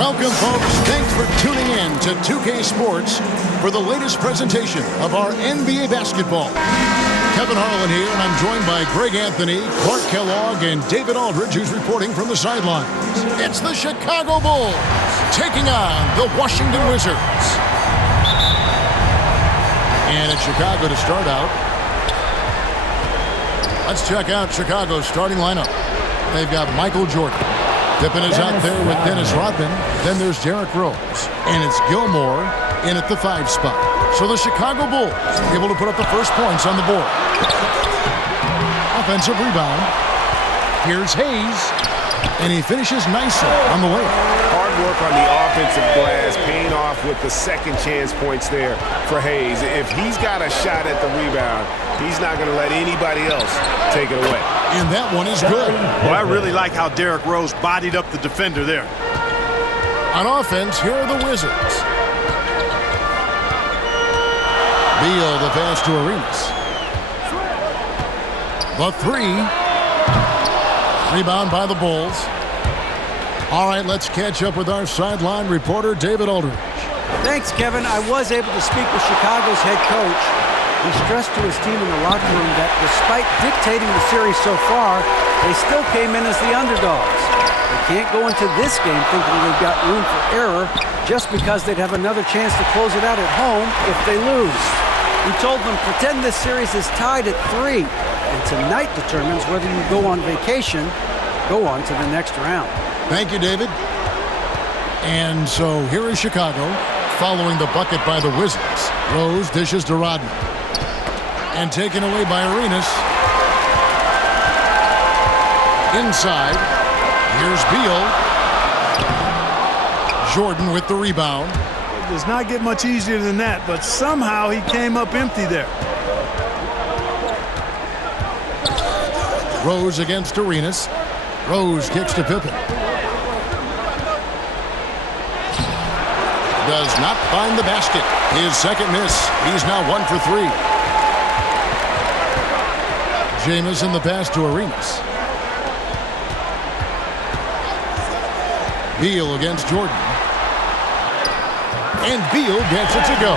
Welcome, folks. Thanks for tuning in to 2K Sports for the latest presentation of our NBA basketball. Kevin Harlan here, and I'm joined by Greg Anthony, Clark Kellogg, and David Aldridge, who's reporting from the sidelines. It's the Chicago Bulls taking on the Washington Wizards. And it's Chicago to start out. Let's check out Chicago's starting lineup. They've got Michael Jordan. Pippen is out there with Dennis Rodman. Then there's Derrick Rose. And it's Gilmore in at the 5 spot. So the Chicago Bulls able to put up the first points on the board. Offensive rebound. Here's Hayes. And he finishes nicely on the way. Hard work on the offensive glass, paying off with the second chance points there for Hayes. If he's got a shot at the rebound, he's not going to let anybody else take it away. And that one is good. Well, I really like how Derrick Rose bodied up the defender there. On offense, here are the Wizards. Beal, the pass to Arenas. The 3. Rebound by the Bulls. All right, let's catch up with our sideline reporter, David Aldridge. Thanks, Kevin. I was able to speak with Chicago's head coach. He stressed to his team in the locker room that despite dictating the series so far, they still came in as the underdogs. They can't go into this game thinking they've got room for error just because they'd have another chance to close it out at home if they lose. He told them, pretend this series is tied at 3, and tonight determines whether you go on vacation, go on to the next round. Thank you, David. And so here is Chicago following the bucket by the Wizards. Rose dishes to Rodman. And taken away by Arenas. Inside. Here's Beal. Jordan with the rebound. It does not get much easier than that, but somehow he came up empty there. Rose against Arenas. Rose kicks to Pippen. Does not find the basket. His second miss. He's now 1 for 3. Jamison the pass to Arenas. Beal against Jordan. And Beal gets it to go.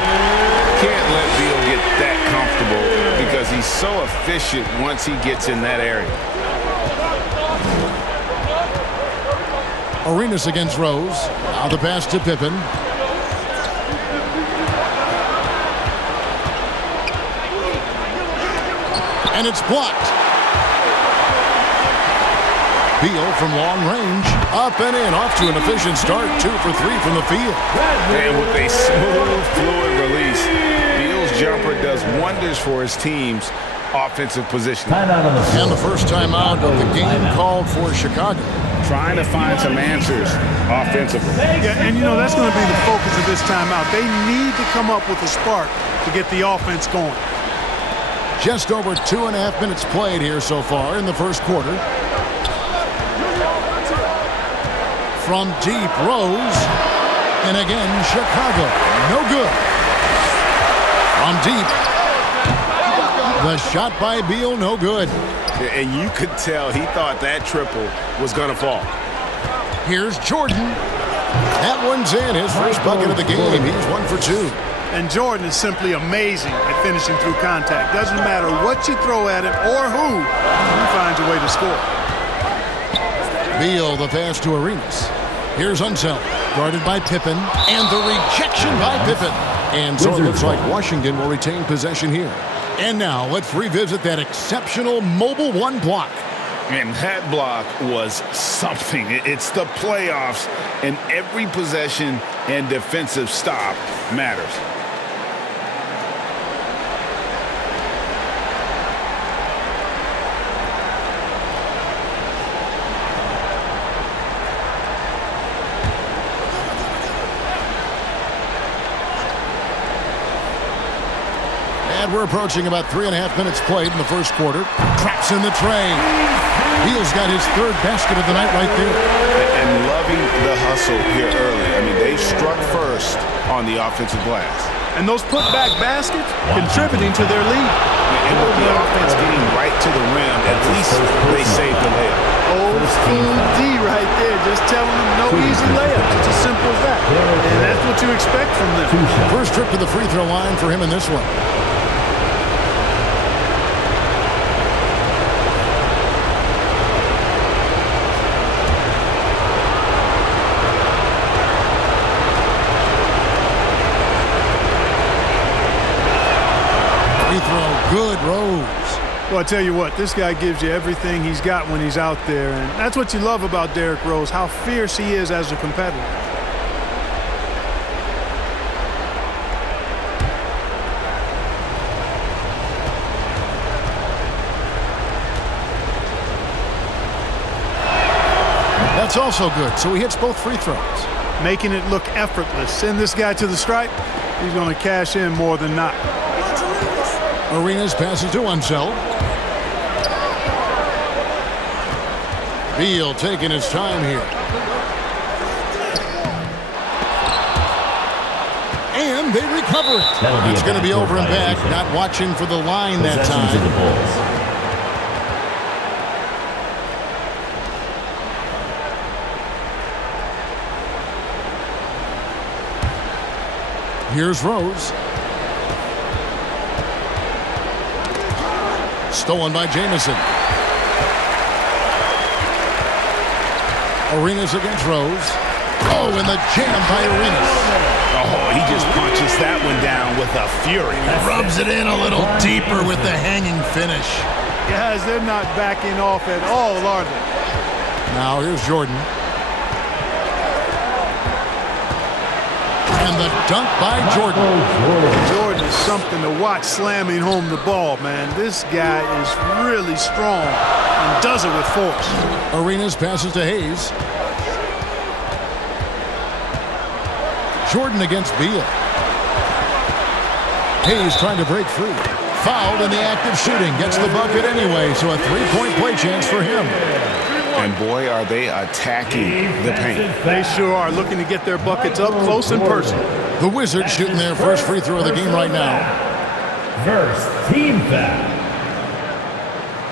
Can't let Beal get that comfortable because he's so efficient once he gets in that area. Arenas against Rose. Now the pass to Pippen. And it's blocked. Beal from long range. Up and in. Off to an efficient start. 2 for 3 from the field. And with a smooth, fluid release, Beal's jumper does wonders for his team's offensive positioning. And the first time out of the game called for Chicago. Trying to find some answers offensively. Yeah, and you know, that's going to be the focus of this timeout. They need to come up with a spark to get the offense going. Just over 2.5 minutes played here so far in the first quarter. From deep, Rose. And again, Chicago. No good. From deep. The shot by Beal, no good. And you could tell he thought that triple was going to fall. Here's Jordan. That one's in. His first bucket of the game. He's 1 for 2. And Jordan is simply amazing at finishing through contact. Doesn't matter what you throw at him or who, he finds a way to score. Beal, the pass to Arenas. Here's Unseld, guarded by Pippen, and the rejection by Pippen. And so it looks like Washington will retain possession here. And now let's revisit that exceptional mobile 1 block. And that block was something. It's the playoffs, and every possession and defensive stop matters. And we're approaching about 3.5 minutes played in the first quarter. Traps in the tray. Beal's got his 3rd basket of the night right there. And loving the hustle here early. I mean, they struck first on the offensive glass. And those putback baskets contributing to their lead. And with the offense getting right to the rim, at least they saved the layup. Old school D right there, just telling them no easy layups. It's as simple as that. And that's what you expect from them. First trip to the free throw line for him in this one. Free throw, good, Rose. Well, I tell you what, this guy gives you everything he's got when he's out there. And that's what you love about Derrick Rose, how fierce he is as a competitor. That's also good, so he hits both free throws. Making it look effortless. Send this guy to the stripe, he's going to cash in more than not. Arenas passes to Unseld. Beal taking his time here. And they recover it. It's going to be over and back. Not watching for the line that time. Here's Rose. Stolen by Jamison. Arenas against Rose. Oh, and the jam by Arenas. Oh, he just punches that one down with a fury. Rubs it in a little deeper with the hanging finish. Guys, they're not backing off at all, are they? Now here's Jordan. And the dunk by Jordan. Jordan is something to watch slamming home the ball, man. This guy is really strong and does it with force. Arenas passes to Hayes. Jordan against Beal. Hayes trying to break free. Fouled in the act of shooting. Gets the bucket anyway, so a three-point play chance for him. And boy, are they attacking the paint. They sure are, looking to get their buckets up close and personal. The Wizards shooting their first free throw of the game right now. First team foul.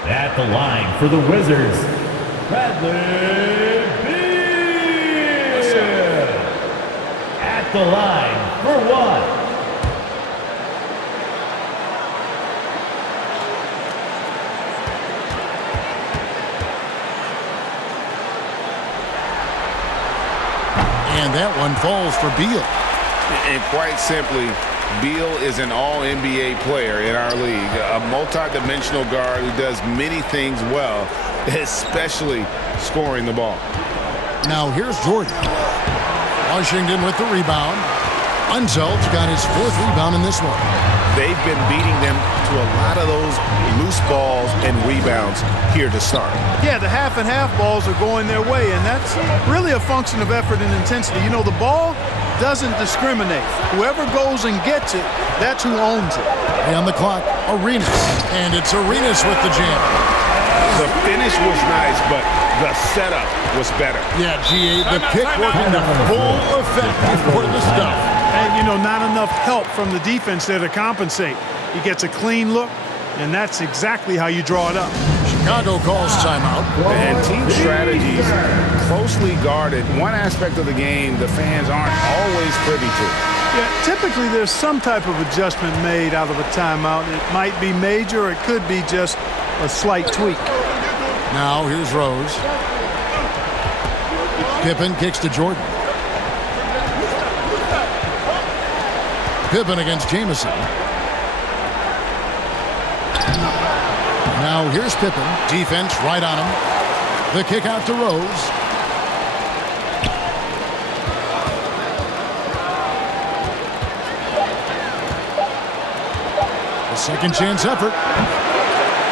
At the line for the Wizards, Bradley Beal. At the line for one. And that one falls for Beal. And quite simply, Beal is an all-NBA player in our league, a multi-dimensional guard who does many things well, especially scoring the ball. Now here's Jordan. Washington with the rebound. Unseld's got his fourth rebound in this one. They've been beating them to a lot of those loose balls and rebounds here to start. Yeah, the half and half balls are going their way, and that's really a function of effort and intensity. You know, the ball doesn't discriminate. Whoever goes and gets it, that's who owns it. On the clock, Arenas. And it's Arenas with the jam. The finish was nice, but the setup was better. Yeah, GA, the pick working to full effect before the stuff. And, you know, not enough help from the defense there to compensate. He gets a clean look, and that's exactly how you draw it up. Chicago calls timeout. And team strategies closely guarded. One aspect of the game the fans aren't always privy to. Yeah, typically there's some type of adjustment made out of a timeout. It might be major, or it could be just a slight tweak. Now here's Rose. Pippen kicks to Jordan. Pippen against Jamison. Now here's Pippen. Defense right on him. The kick out to Rose. A second chance effort.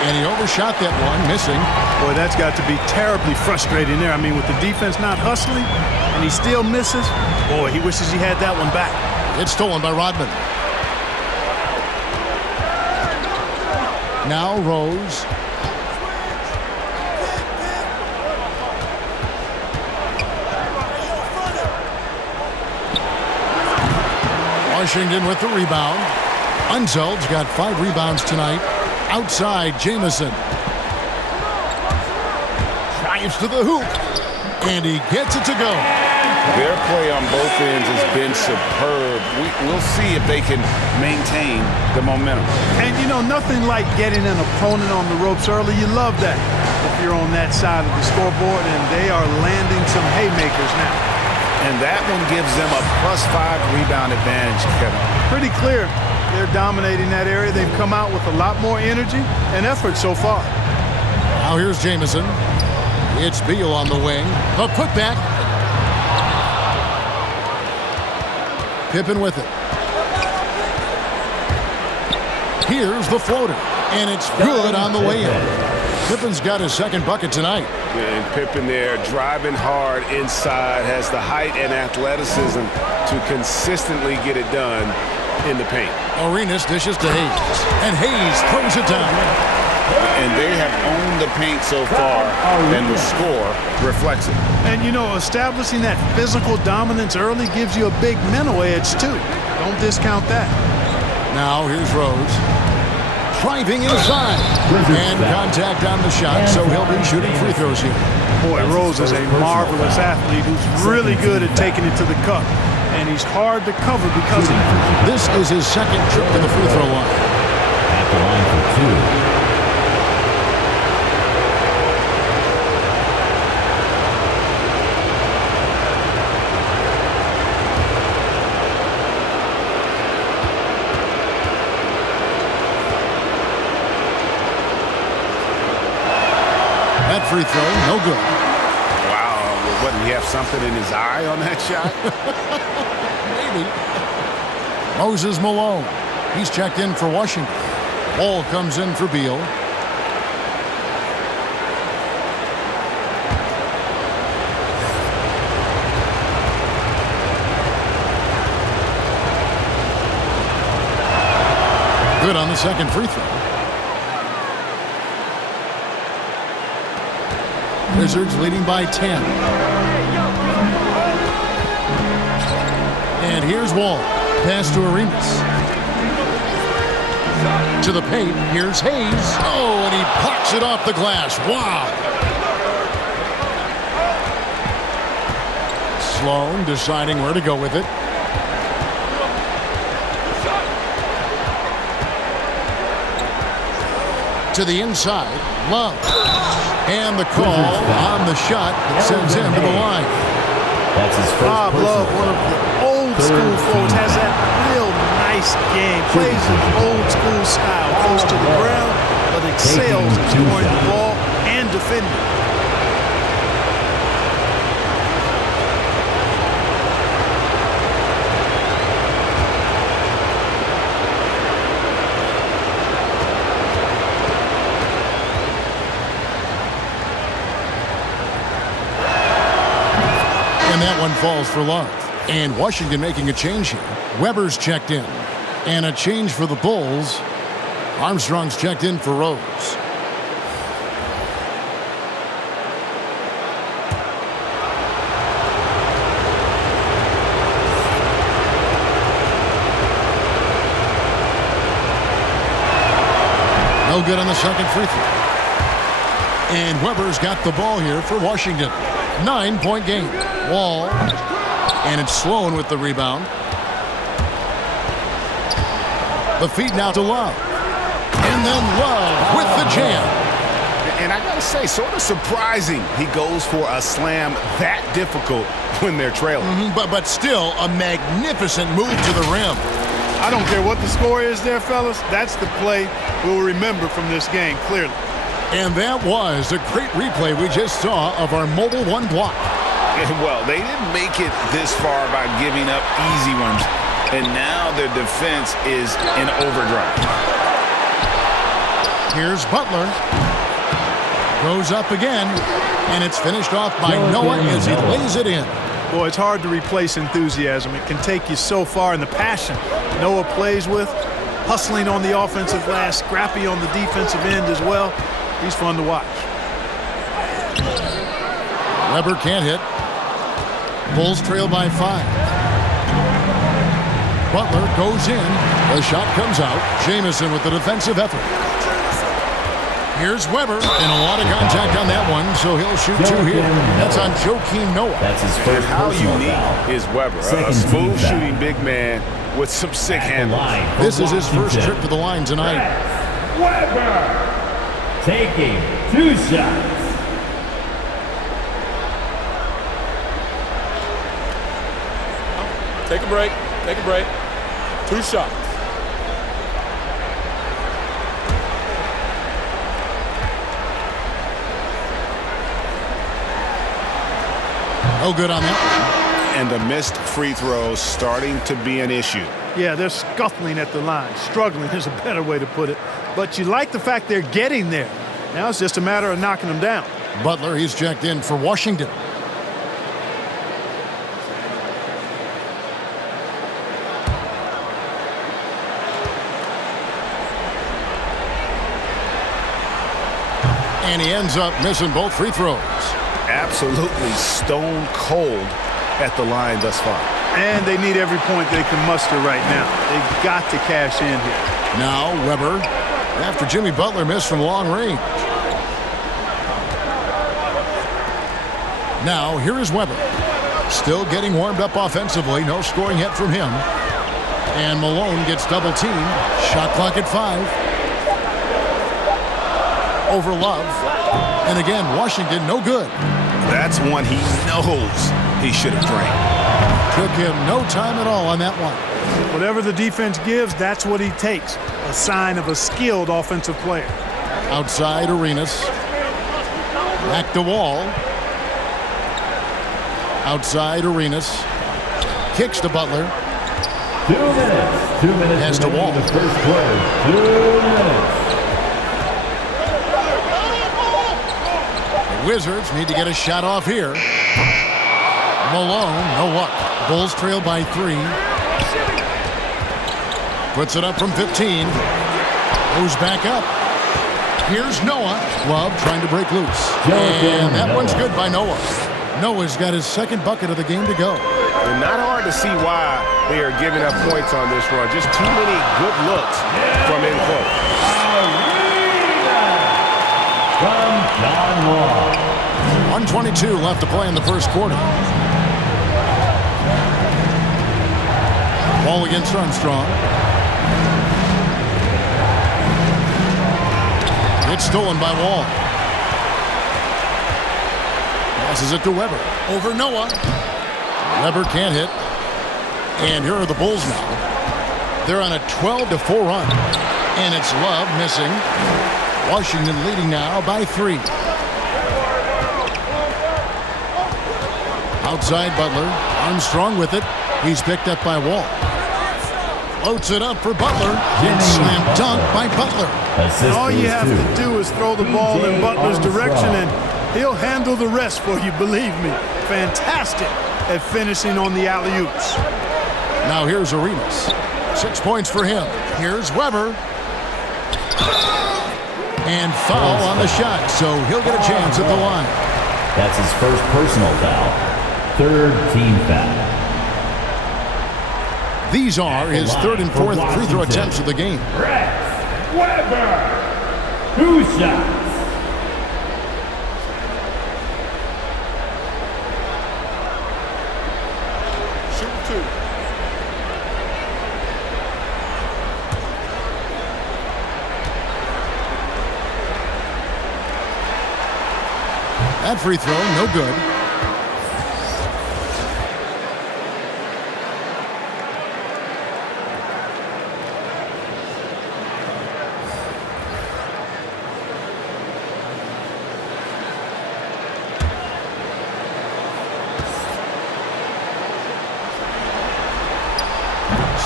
And he overshot that one, missing. Boy, that's got to be terribly frustrating there. I mean, with the defense not hustling and he still misses, boy, he wishes he had that one back. It's stolen by Rodman. Now Rose. Washington with the rebound. Unseld's got 5 rebounds tonight. Outside, Jamison. drives to the hoop. And he gets it to go. Their play on both ends has been superb. We'll see if they can maintain the momentum. And, you know, nothing like getting an opponent on the ropes early. You love that if you're on that side of the scoreboard, and they are landing some haymakers now. And that one gives them a +5 rebound advantage, Kevin. Pretty clear they're dominating that area. They've come out with a lot more energy and effort so far. Now here's Jamison. It's Beal on the wing. A putback. Pippen with it. Here's the floater. And it's good on the way in. Pippen's got his second bucket tonight. And Pippen there driving hard inside, has the height and athleticism to consistently get it done in the paint. Arenas dishes to Hayes. And Hayes throws it down. And they have owned the paint so far, and the score reflects it. And, you know, establishing that physical dominance early gives you a big mental edge, too. Don't discount that. Now here's Rose. Driving inside. And contact on the shot, so he'll be shooting free throws here. Boy, Rose is a marvelous athlete who's really good at taking it to the cup. And he's hard to cover because of it. This is his second trip to the free throw line. At the line for 2. That free throw, no good. Wow, what, did he have something in his eye on that shot? Maybe. Moses Malone. He's checked in for Washington. Ball comes in for Beal. Good on the second free throw. Wizards leading by 10. And here's Wall. Pass to Arenas. To the paint. Here's Hayes. Oh, and he pops it off the glass. Wow. Sloan deciding where to go with it. To the inside. Love. And the call on the shot that sends him to the line. That's his first Bob Love, one of the old school forwards, has that real nice game. Plays an old school style, close to the ground, but excels at scoring the ball and defending. And that one falls for Love. And Washington making a change here. Weber's checked in. And a change for the Bulls. Armstrong's checked in for Rose. No good on the second free throw. And Weber's got the ball here for Washington. 9-point game. Wall. And it's Sloan with the rebound. The feed now to Love. And then Love with the jam. And I got to say, sort of surprising he goes for a slam that difficult when they're trailing. But still a magnificent move to the rim. I don't care what the score is there, fellas. That's the play we'll remember from this game, clearly. And that was a great replay we just saw of our Mobile One block. Well, they didn't make it this far by giving up easy ones. And now their defense is in overdrive. Here's Butler. Goes up again. And it's finished off by Noah as he lays it in. Boy, it's hard to replace enthusiasm. It can take you so far, in the passion Noah plays with, hustling on the offensive glass, scrappy on the defensive end as well. He's fun to watch. Weber can't hit. Bulls trail by 5. Butler goes in. The shot comes out. Jamison with the defensive effort. Here's Weber, and a lot of contact on that one, so he'll shoot two here. That's on Joakim Noah. That's his first How personal unique foul. is Weber? A Second team smooth foul. shooting big man with some sick At the handles. line for This is his first Washington. trip to the line tonight. Weber taking 2 shots. Take a break. Take a break. 2 shots. No good on that. And the missed free throws starting to be an issue. Yeah, they're scuffling at the line. Struggling is a better way to put it. But you like the fact they're getting there. Now it's just a matter of knocking them down. Butler, he's checked in for Washington. And he ends up missing both free throws. Absolutely stone cold at the line thus far. And they need every point they can muster right now. They've got to cash in here. Now Weber, after Jimmy Butler missed from long range. Now here is Weber. Still getting warmed up offensively. No scoring yet from him. And Malone gets double teamed. Shot clock at 5. Over Love. And again, Washington no good. That's one he knows he should have drained. Took him no time at all on that one. Whatever the defense gives, that's what he takes. A sign of a skilled offensive player. Outside Arenas. Back to Wall. Outside Arenas. Kicks to Butler. 2 minutes. 2 minutes Has to remaining Wall. in the first quarter. 2 minutes. Wizards need to get a shot off here. Malone, no luck. Bulls trail by 3. Puts it up from 15. Goes back up. Here's Noah. Love trying to break loose. And that one's good by Noah. Noah's got his second bucket of the game to go. And not hard to see why they are giving up points on this run. Just too many good looks from in close. From John Wall. 1:22 left to play in the first quarter. Ball against Armstrong. It's stolen by Wall. Passes it to Weber. Over Noah. Weber can't hit. And here are the Bulls now. They're on a 12-4 run. And it's Love missing. Washington leading now by 3. Outside Butler. Armstrong with it. He's picked up by Wall. Floats it up for Butler. And slam dunk by Butler. And all you have to do is throw the ball in Butler's direction and he'll handle the rest for you, believe me. Fantastic at finishing on the alley-oops. Now here's Arenas. 6 points for him. Here's Weber. And foul on the shot, so he'll get a chance at the line. That's his first personal foul. Third team foul. These are his third and fourth free throw attempts of the game. Rex Weber. 2 shots. Shoot 2. That free throw, no good.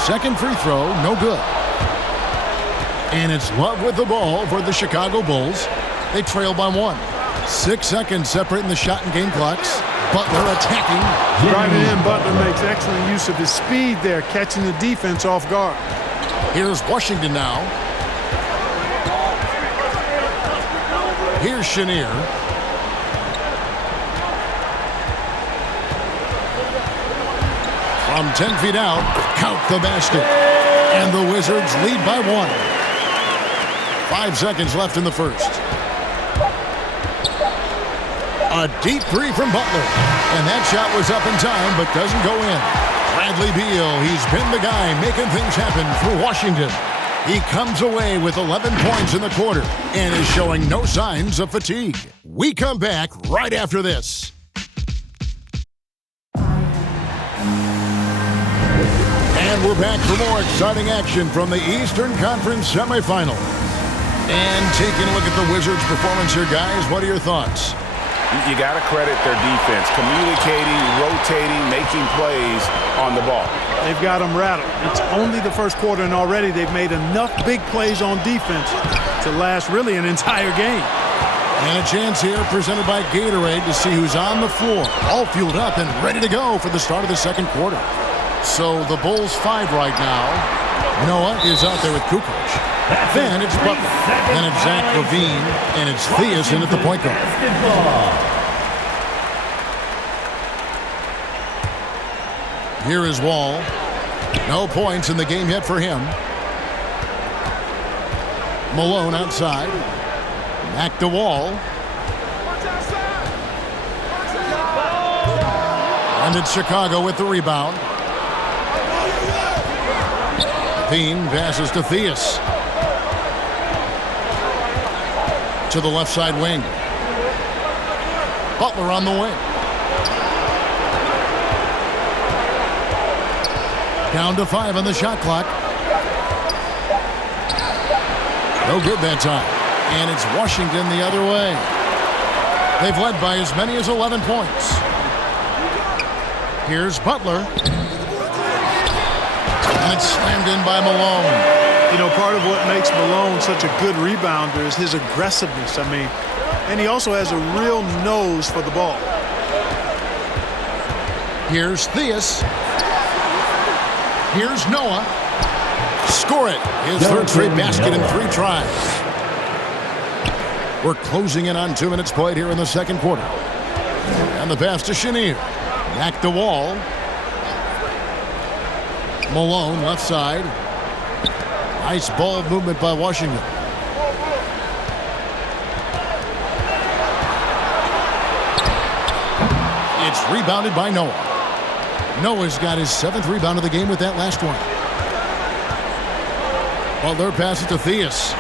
Second free throw, no good. And it's Love with the ball for the Chicago Bulls. They trail by 1. 6 seconds separating the shot and game clocks. Butler attacking. Driving in, Butler makes excellent use of his speed there, catching the defense off guard. Here's Washington now. Here's Chenier. From 10 feet out, count the basket. And the Wizards lead by 1. 5 seconds left in the first. A deep three from Butler. And that shot was up in time, but doesn't go in. Bradley Beal, he's been the guy making things happen for Washington. He comes away with 11 points in the quarter and is showing no signs of fatigue. We come back right after this. And we're back for more exciting action from the Eastern Conference semifinals. And taking a look at the Wizards' performance here, guys, what are your thoughts? You got to credit their defense, communicating, rotating, making plays on the ball. They've got them rattled. It's only the first quarter, and already they've made enough big plays on defense to last really an entire game. And a chance here presented by Gatorade to see who's on the floor, all fueled up and ready to go for the start of the second quarter. So the Bulls 5 right now. Noah is out there with Kukoc. Then it's Butler. Then it's Zach LaVine. And it's Theus in at the point guard. Here is Wall. No points in the game yet for him. Malone outside. Back to Wall. And it's Chicago with the rebound. LaVine passes to Theus. To the left side wing. Butler on the wing. Down to 5 on the shot clock. No good that time. And it's Washington the other way. They've led by as many as 11 points. Here's Butler. And it's slammed in by Malone. You know, part of what makes Malone such a good rebounder is his aggressiveness. I mean, and he also has a real nose for the ball. Here's Theus. Here's Noah. Score it. His third straight basket in 3 tries. We're closing in on 2 minutes played here in the second quarter. And the pass to Chenier. Back to Wall. Malone left side. Nice ball movement by Washington. It's rebounded by Noah. Noah's got his 7th rebound of the game with that last one. Butler passes to Theus.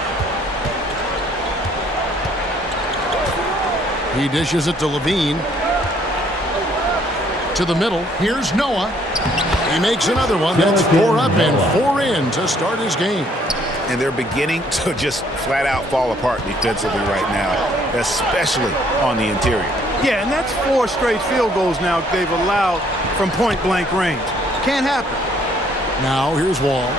He dishes it to LaVine. To the middle. Here's Noah. He makes another one. That's 4 up and 4 in to start his game. And they're beginning to just flat out fall apart defensively right now, especially on the interior. Yeah, and that's 4 straight field goals now they've allowed from point-blank range. Can't happen. Now here's Wall.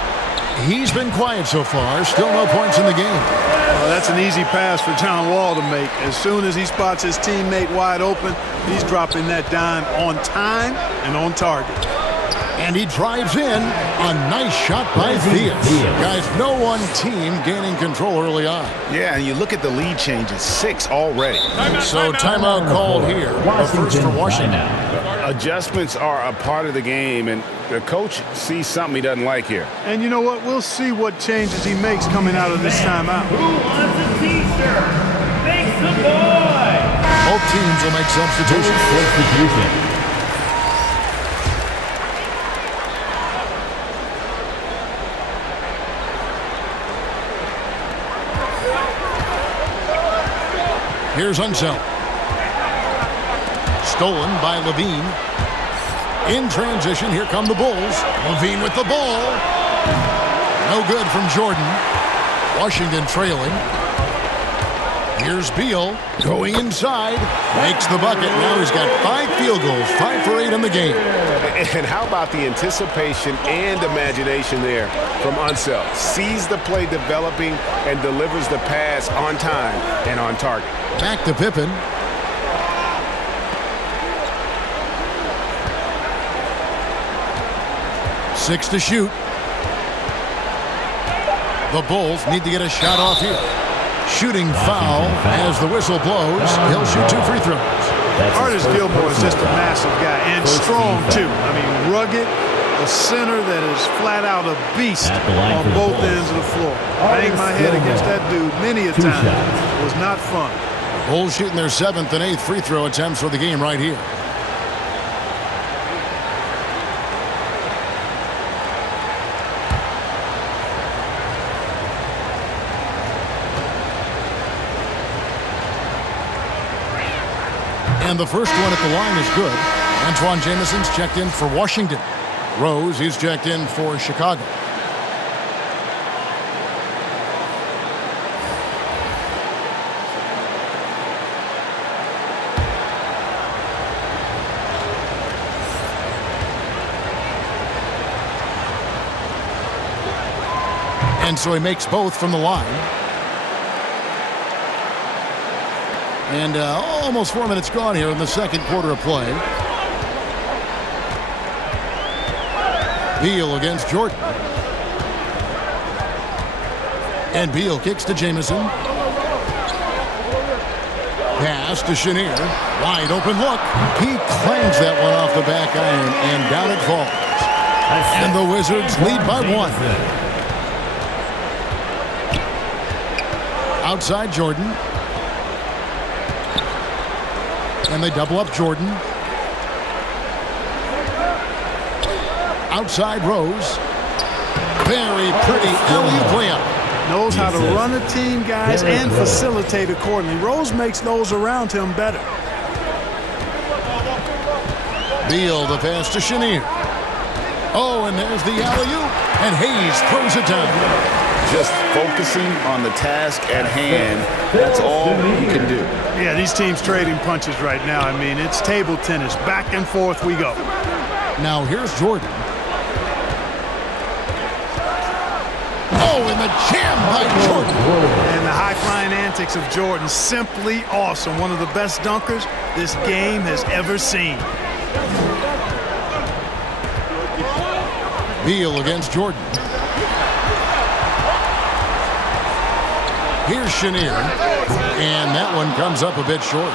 He's been quiet so far. Still no points in the game. Well, that's an easy pass for John Wall to make. As soon as he spots his teammate wide open, he's dropping that dime on time and on target. And he drives in. A nice shot by Theus. Guys, no one team gaining control early on. Yeah, and you look at the lead changes, 6 already. So timeout called here. A first for Washington. Adjustments are a part of the game, and the coach sees something he doesn't like here. And you know what? We'll see what changes he makes coming out of this timeout. Who wants a t-shirt? Make some noise! Both teams will make substitutions. Substitution. Here's Unseld. Stolen by LaVine. In transition, here come the Bulls. LaVine with the ball. No good from Jordan. Washington trailing. Here's Beal going inside. Makes the bucket. Now he's got 5 field goals, 5 for 8 in the game. And how about the anticipation and imagination there from Unseld? Sees the play developing and delivers the pass on time and on target. Back to Pippen. Six to shoot. The Bulls need to get a shot off here. Shooting foul as the whistle blows. He'll shoot 2 free throws. Artis Gilmore is just a massive guy and strong too. I mean, rugged, a center that is flat out a beast on both ends of the floor. Banged my head against that dude many a time. It was not fun. Bulls shooting their 7th and 8th free throw attempts for the game right here. And the first one at the line is good. Antoine Jamison's checked in for Washington. Rose, he's checked in for Chicago. And so he makes both from the line. And almost 4 minutes gone here in the second quarter of play. Beal against Jordan. And Beal kicks to Jamison. Pass to Chenier. Wide open look. He clangs that one off the back iron, and down it falls. And the Wizards lead by 1. Outside Jordan. And they double up Jordan. Outside Rose. Very pretty alley-oop layup. Knows how to run a team, guys, and facilitate accordingly. Rose makes those around him better. Beal, the pass to Chenier. Oh, and there's the alley-oop. And Hayes throws it down. Just focusing on the task at hand. That's all you can do. Yeah, these teams trading punches right now. I mean, it's table tennis. Back and forth we go. Now here's Jordan. Oh, and the jam by Jordan. And the high-flying antics of Jordan, simply awesome. One of the best dunkers this game has ever seen. Beal against Jordan. Here's Chenier. And that one comes up a bit short.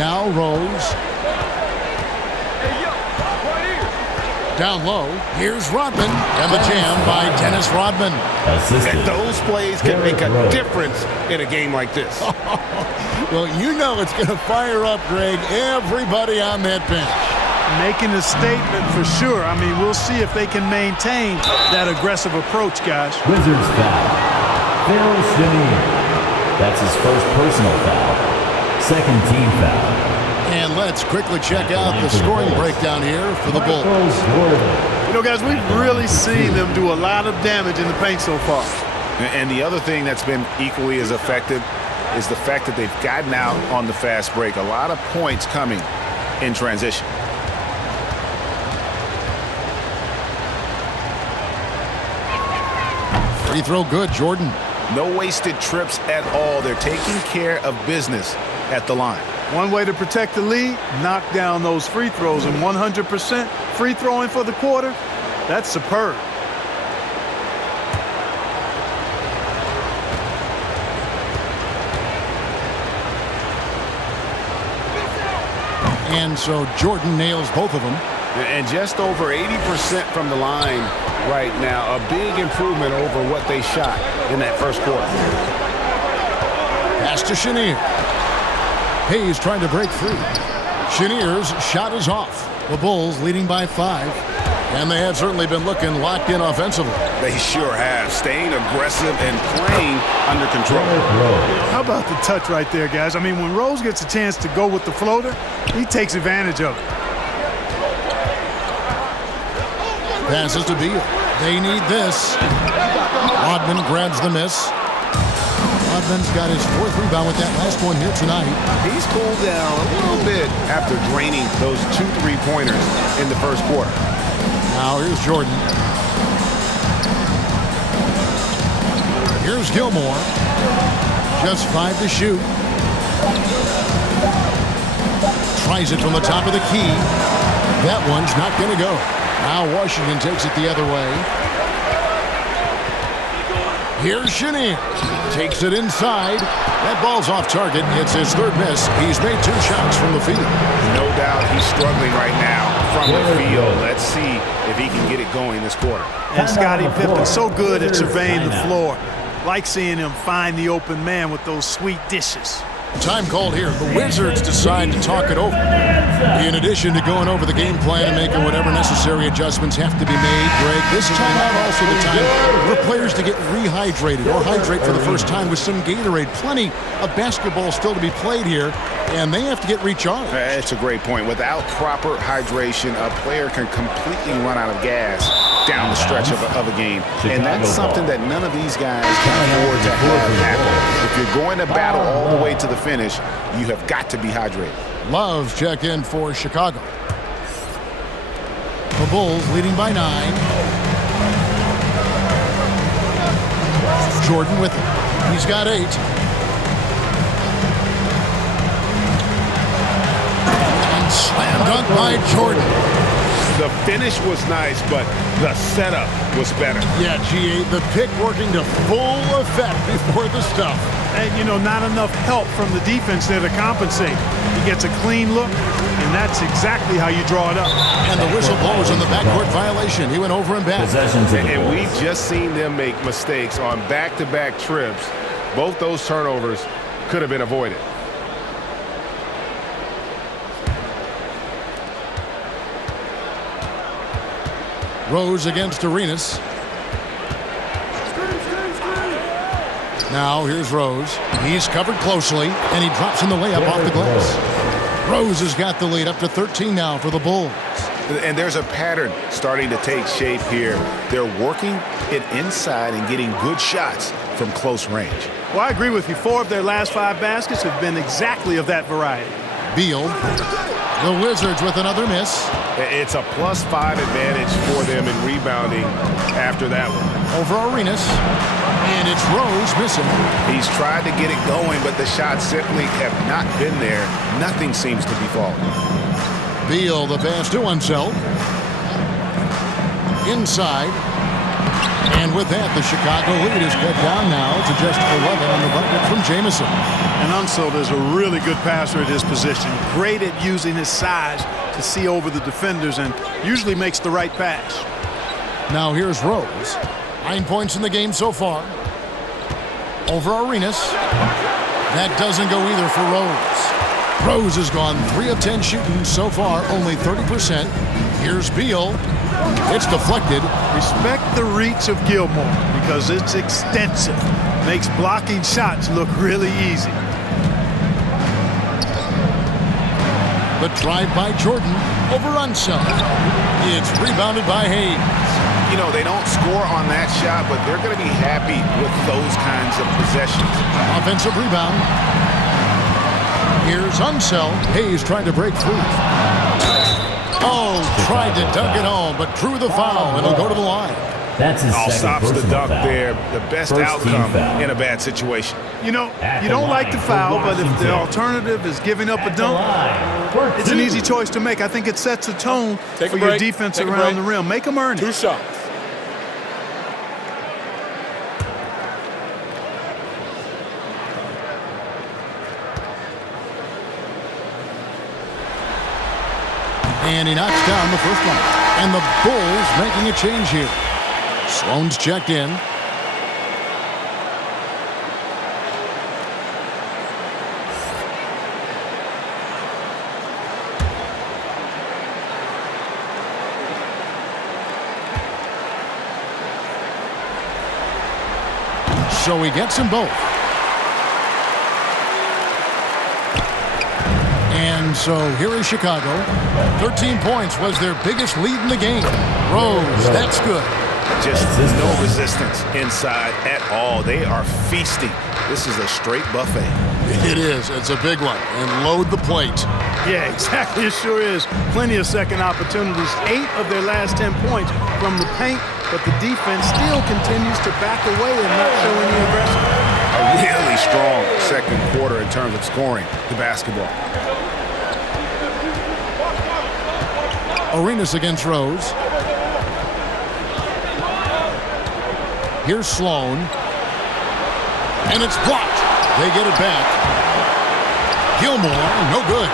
Now Rose. Down low. Here's Rodman. And the jam by Dennis Rodman. And those plays can make a difference in a game like this. Well, you know it's going to fire up, Greg, everybody on that bench. Making a statement for sure. I mean, we'll see if they can maintain that aggressive approach, guys. Wizards foul. Phil Chenier. That's his first personal foul. Second team foul. And let's quickly check out the scoring breakdown here for the Bulls. You know, guys, we've really seen them do a lot of damage in the paint so far. And the other thing that's been equally as effective is the fact that they've gotten out on the fast break. A lot of points coming in transition. Free throw good, Jordan. No wasted trips at all. They're taking care of business at the line. One way to protect the lead, knock down those free throws, and 100% free throwing for the quarter, that's superb. And so Jordan nails both of them. And just over 80% from the line right now. A big improvement over what they shot in that first quarter. Pass to Chenier. Hayes trying to break free. Chenier's shot is off. The Bulls leading by 5. And they have certainly been looking locked in offensively. They sure have. Staying aggressive and playing under control. How about the touch right there, guys? I mean, when Rose gets a chance to go with the floater, he takes advantage of it. Passes to Beal. They need this. Rodman grabs the miss. Rodman's got his 4th rebound with that last one here tonight. He's cooled down a little bit after draining those 2 3-pointers in the first quarter. Now here's Jordan. Here's Gilmore. Just 5 to shoot. Tries it from the top of the key. That one's not going to go. Now Washington takes it the other way. Here's Chenier. Takes it inside. That ball's off target. It's his 3rd miss. He's made 2 shots from the field. No doubt he's struggling right now from the field. Let's see if he can get it going this quarter. And Scottie Pippen's so good at surveying the floor. Like seeing him find the open man with those sweet dishes. Time called here. The Wizards decide to talk it over. In addition to going over the game plan and making whatever necessary adjustments have to be made, Greg, this timeout also the time for players to get rehydrated or hydrate for the first time with some Gatorade. Plenty of basketball still to be played here, and they have to get recharged. That's a great point. Without proper hydration, a player can completely run out of gas down the stretch of a game. And that's something that none of these guys can afford to have happen. If you're going to battle all the way to the finish, you have got to be hydrated. Love check in for Chicago. The Bulls leading by 9. Jordan with him. He's got 8. And slam dunk by Jordan. The finish was nice, but the setup was better. Yeah, G8, the pick working to full effect before the stuff. And, you know, not enough help from the defense there to compensate. He gets a clean look, and that's exactly how you draw it up. And the whistle blows on the backcourt violation. He went over and back. And we've just seen them make mistakes on back-to-back trips. Both those turnovers could have been avoided. Rose against Arenas. Now here's Rose. He's covered closely, and he drops in the layup off the glass. Rose has got the lead up to 13 now for the Bulls. And there's a pattern starting to take shape here. They're working it inside and getting good shots from close range. Well, I agree with you. 4 of their last 5 baskets have been exactly of that variety. Beal. The Wizards with another miss. It's a +5 advantage for them in rebounding after that one. Over Arenas. And it's Rose missing. He's tried to get it going, but the shots simply have not been there. Nothing seems to be falling. Beal, the pass to Unseld. Inside. And with that, the Chicago lead is cut down now to just 11 on the bucket from Jamison. And Unseld is a really good passer at his position. Great at using his size to see over the defenders and usually makes the right pass. Now here's Rose. 9 points in the game so far. Over Arenas. That doesn't go either for Rose. Rose has gone 3 of 10 shooting so far, only 30%. Here's Beal. It's deflected. Respect the reach of Gilmore because it's extensive. Makes blocking shots look really easy. The drive by Jordan over Unseld. It's rebounded by Hayes. You know, they don't score on that shot, but they're going to be happy with those kinds of possessions. Offensive rebound. Here's Unseld. Hayes trying to break through. Oh, tried to dunk it home, but drew the foul, and he'll go to the line. That's his second stops the personal dunk foul. there. The best outcome in a bad situation. You know, you don't like the foul, but if the alternative is giving up a dunk, it's an easy choice to make. I think it sets a tone for your defense around the rim. Make them earn it. 2 shots. And he knocks down the first one. And the Bulls making a change here. Sloan's checked in. So he gets them both. And so here is Chicago. 13 points was their biggest lead in the game. Rose, that's good. Just no resistance inside at all. They are feasting. This is a straight buffet. It is. It's a big one. And load the plate. Yeah, exactly. It sure is. Plenty of second opportunities. 8 of their last 10 points from the paint, but the defense still continues to back away and not show any aggression. A really strong second quarter in terms of scoring the basketball. Arenas against Rose. Here's Sloan. And it's blocked. They get it back. Gilmore, no good.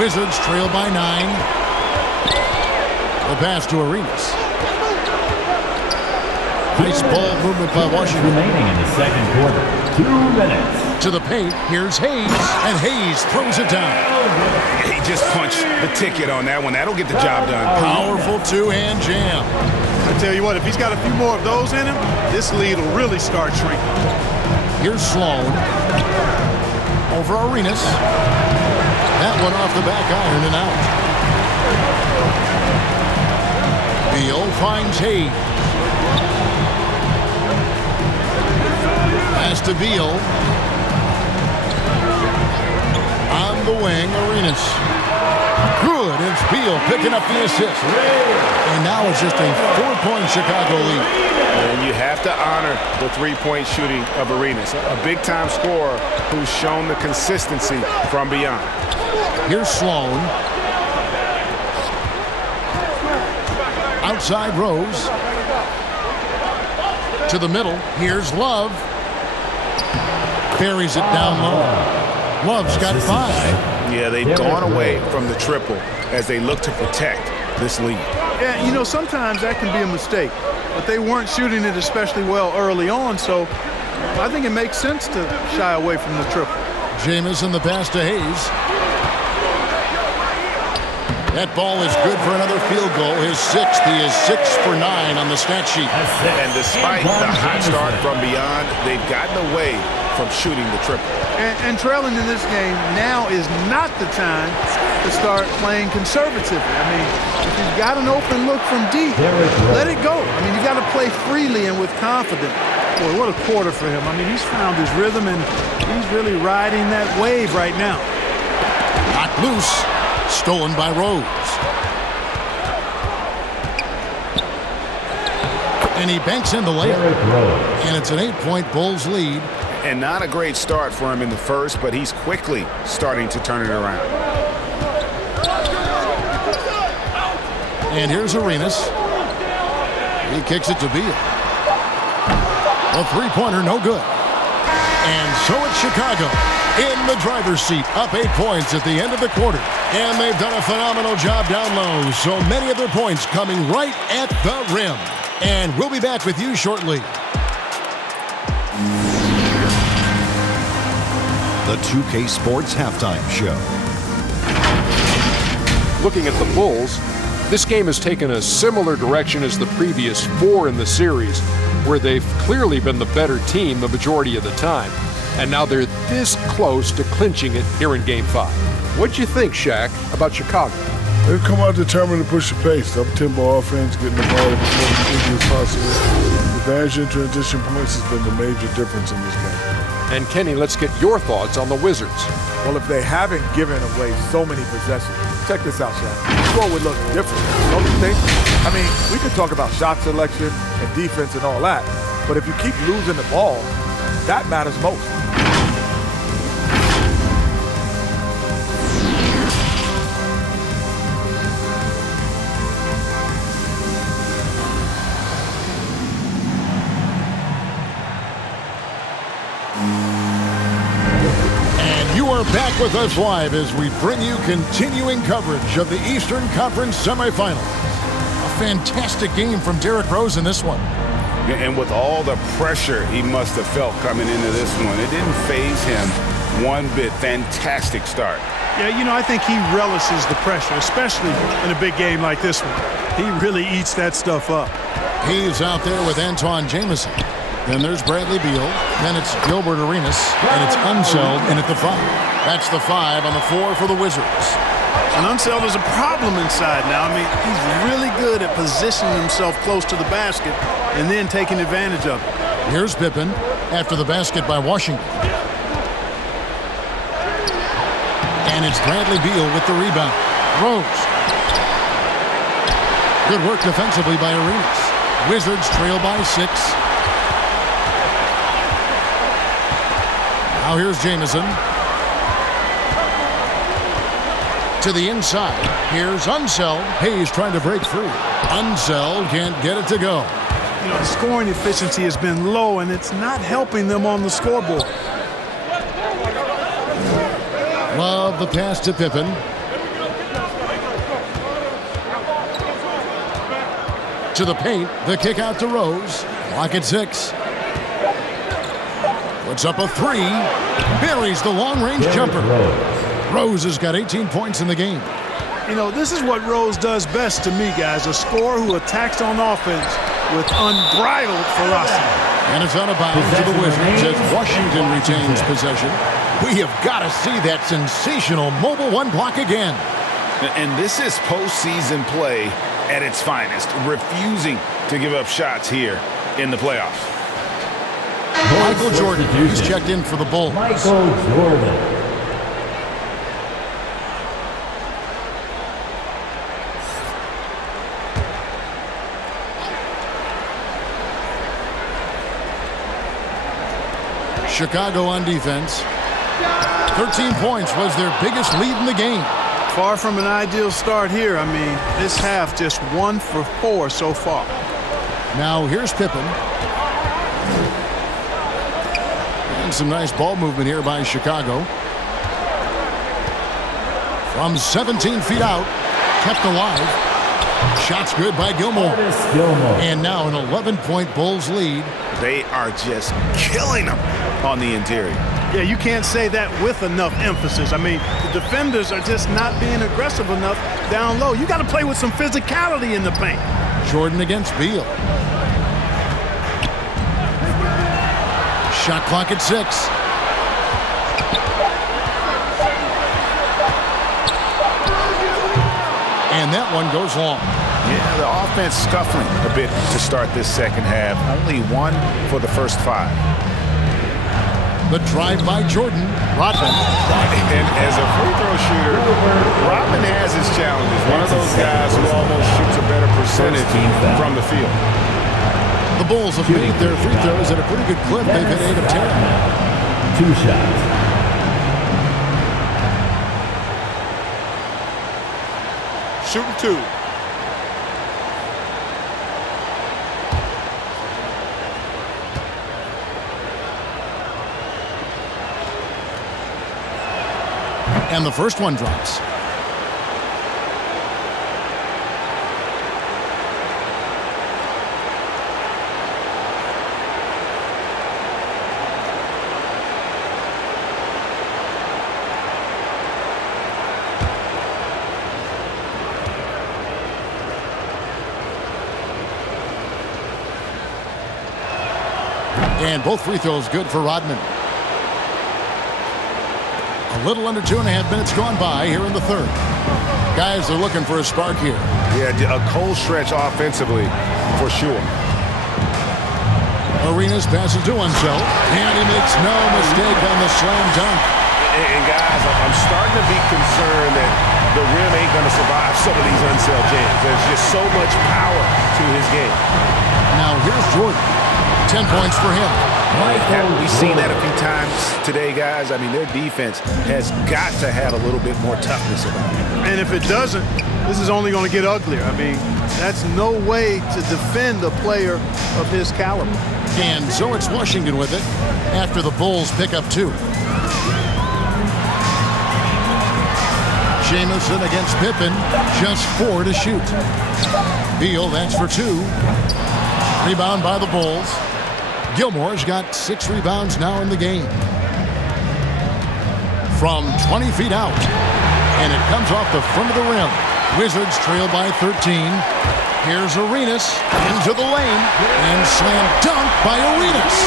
Wizards trail by 9. The pass to Arenas. Nice ball movement by Washington. Remaining in the second quarter. 2 minutes. To the paint, here's Hayes, and Hayes throws it down. He just punched the ticket on that one. That'll get the job done. Powerful two-hand jam. I tell you what, if he's got a few more of those in him, this lead will really start shrinking. Here's Sloan. Over Arenas. That one off the back iron and out. Beal finds Hayes. Pass to Beal. On the wing, Arenas. Good, it's Beal picking up the assist. And now it's just a 4-point Chicago lead. And you have to honor the three-point shooting of Arenas. A big-time scorer who's shown the consistency from beyond. Here's Sloan. Outside Rose. To the middle. Here's Love. Buries it down low. Love's got 5. Yeah, they've gone away from the triple as they look to protect this lead. Yeah, you know, sometimes that can be a mistake, but they weren't shooting it especially well early on, so I think it makes sense to shy away from the triple. Jamison the pass to Hayes. That ball is good for another field goal. His 6th. He is 6 for 9 on the stat sheet. And despite the hot start from beyond, they've gotten away from shooting the triple. And trailing in this game now is not the time to start playing conservatively. I mean, if you've got an open look from deep, let it go. I mean, you got to play freely and with confidence. Boy, what a quarter for him. I mean, he's found his rhythm, and he's really riding that wave right now. Not loose. Stolen by Rose. And he banks in the layup. And it's an 8-point Bulls lead. And not a great start for him in the first, but he's quickly starting to turn it around. And here's Arenas. He kicks it to Beal. A three-pointer, no good. And so it's Chicago in the driver's seat, up 8 points at the end of the quarter. And they've done a phenomenal job down low, so many of their points coming right at the rim. And we'll be back with you shortly. The 2K Sports Halftime Show. Looking at the Bulls, this game has taken a similar direction as the previous 4 in the series, where they've clearly been the better team the majority of the time. And now they're this close to clinching it here in Game 5. What'd you think, Shaq, about Chicago? They've come out determined to push the pace. Up-tempo offense, getting the ball as quickly as possible. Advantage in transition points has been the major difference in this game. And Kenny, let's get your thoughts on the Wizards. Well, if they haven't given away so many possessions, check this out, Shaq. The score would look different, don't you think? I mean, we could talk about shot selection and defense and all that, but if you keep losing the ball, that matters most. Back with us live as we bring you continuing coverage of the Eastern Conference semifinals. A fantastic game from Derrick Rose in this one. And with all the pressure he must have felt coming into this one, it didn't faze him one bit. Fantastic start. Yeah, you know, I think he relishes the pressure, especially in a big game like this one. He really eats that stuff up. He's out there with Antoine Jamison. Then there's Bradley Beal. Then it's Gilbert Arenas. And it's Unseld in at the 5. That's the 5 on the floor for the Wizards. And Unseld is a problem inside now. I mean, he's really good at positioning himself close to the basket and then taking advantage of it. Here's Pippen after the basket by Washington. And it's Bradley Beal with the rebound. Rose. Good work defensively by Arenas. Wizards trail by 6. Now here's Jamison. To the inside. Here's Unseld. Hayes trying to break free. Unseld can't get it to go. You know, the scoring efficiency has been low, and it's not helping them on the scoreboard. Love the pass to Pippen. To the paint. The kick out to Rose. Clock at 6. Puts up a 3. Buries the long-range jumper. Rose has got 18 points in the game. You know, this is what Rose does best to me, guys. A scorer who attacks on offense with unbridled ferocity. And it's out of bounds to the Wizards as Washington retains possession. We have got to see that sensational mobile one block again. And this is postseason play at its finest, refusing to give up shots here in the playoffs. Michael Jordan, he's checked in for the Bulls. Michael Jordan. Chicago on defense. 13 points was their biggest lead in the game. Far from an ideal start here. I mean, this half just 1 for 4 so far. Now here's Pippen. And some nice ball movement here by Chicago. From 17 feet out, kept alive. Shots good by Gilmore. And now an 11-point Bulls lead. They are just killing them on the interior. Yeah, you can't say that with enough emphasis. I mean, the defenders are just not being aggressive enough down low. You got to play with some physicality in the paint. Jordan against Beal. Shot clock at 6. And that one goes long. Yeah, the offense scuffling a bit to start this second half. Only 1 for the first 5. The drive by Jordan. Rodman. And as a free throw shooter, Rodman has his challenges. One of those guys who almost shoots a better percentage from the field. The Bulls have made their free throws at a pretty good clip. They've hit 8 of 10. 2 shots. Shooting 2. And the first one drops. And both free throws good for Rodman. A little under 2.5 minutes gone by here in the third. Guys are looking for a spark here. Yeah, a cold stretch offensively for sure. Arenas passes to Unseld, and he makes no mistake on the slam dunk. And guys, I'm starting to be concerned that the rim ain't going to survive some of these Unseld jams. There's just so much power to his game. Now here's Jordan. 10 points for him. Haven't we seen that a few times today, guys? I mean, their defense has got to have a little bit more toughness about it. And if it doesn't, this is only going to get uglier. I mean, that's no way to defend a player of his caliber. And so it's Washington with it after the Bulls pick up 2. Jamison against Pippen, just 4 to shoot. Beal, that's for 2. Rebound by the Bulls. Gilmore's got 6 rebounds now in the game. From 20 feet out. And it comes off the front of the rim. Wizards trail by 13. Here's Arenas into the lane. And slam dunk by Arenas.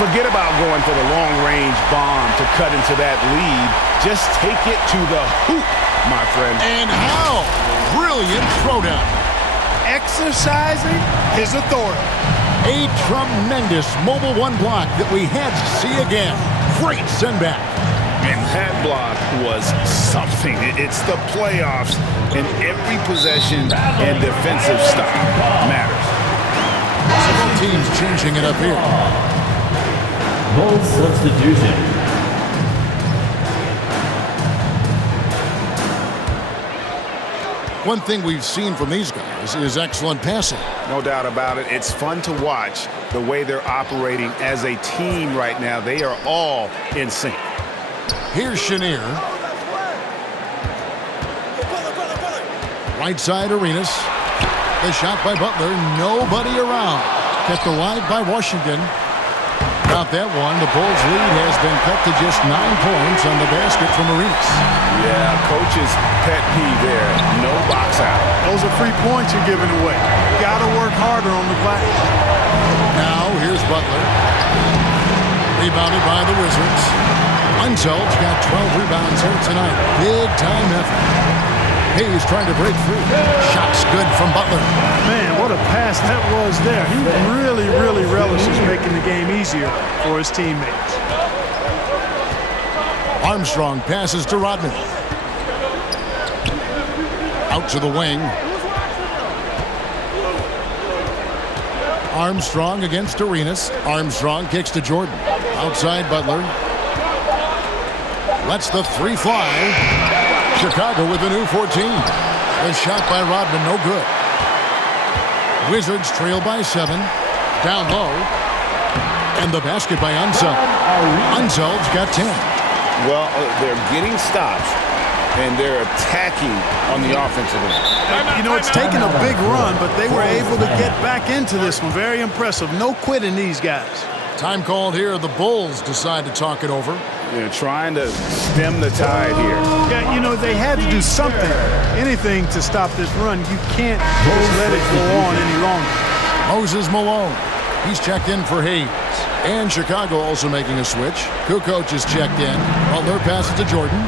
Forget about going for the long-range bomb to cut into that lead. Just take it to the hoop, my friend. And how brilliant throwdown. Exercising his authority. A tremendous mobile one block that we had to see again. Great send back. And that block was something. It's the playoffs, and every possession and defensive style matters. Several teams changing it up here. Bulls substitution. One thing we've seen from these guys is excellent passing. No doubt about it. It's fun to watch the way they're operating as a team right now. They are all in sync. Here's Chenier. Right side Arenas. The shot by Butler. Nobody around. kept alive by Washington. About that one, the Bulls' lead has been cut to just 9 points on the basket from Arenas. Yeah, coach's pet peeve there. No box out. Those are free points you're giving away. Got to work harder on the glass. Now, here's Butler. Rebounded by the Wizards. Unsel's got 12 rebounds here tonight. Big time effort. He's trying to break free. Shot's good from Butler. Man, what a pass that was there. He really, really relishes making the game easier for his teammates. Armstrong passes to Rodman. Out to the wing. Armstrong against Arenas. Armstrong kicks to Jordan. Outside Butler. Lets the three fly. Chicago with a new 14. The shot by Rodman, no good. Wizards trail by 7. Down low. And the basket by Unseld. Unseld's got 10. Well, they're getting stops, and they're attacking on the offensive end. You know, it's taken a big run, but they were able to get back into this one. Very impressive. No quitting these guys. Time called here. The Bulls decide to talk it over. They're trying to stem the tide here. Yeah, you know, they had to do something, anything to stop this run. You can't just let it go on any longer. Moses Malone. He's checked in for Hayes. And Chicago also making a switch. Kukoc is checked in. Butler passes to Jordan.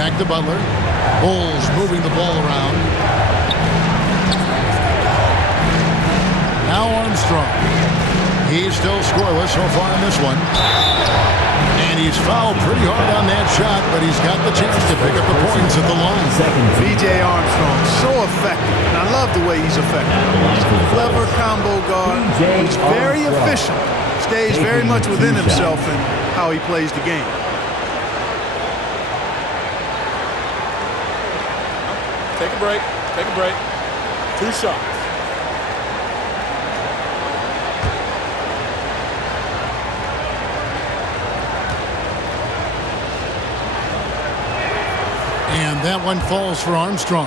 Back to Butler. Bulls moving the ball around. Now Armstrong. He's still scoreless so far in this one. And he's fouled pretty hard on that shot, but he's got the chance to pick up the points at the line. B.J. Armstrong, so effective. And I love the way he's effective. He's a clever combo guard. He's very efficient. Stays very much within himself in how he plays the game. Take a break. Take a break. 2 shots. And that one falls for Armstrong.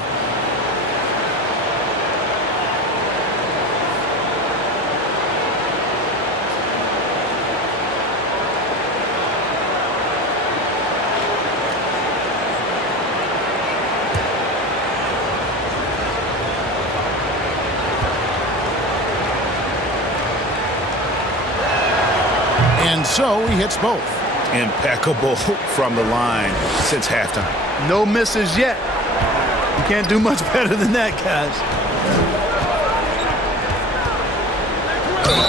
And so he hits both. Impeccable from the line since halftime. No misses yet. You can't do much better than that, guys.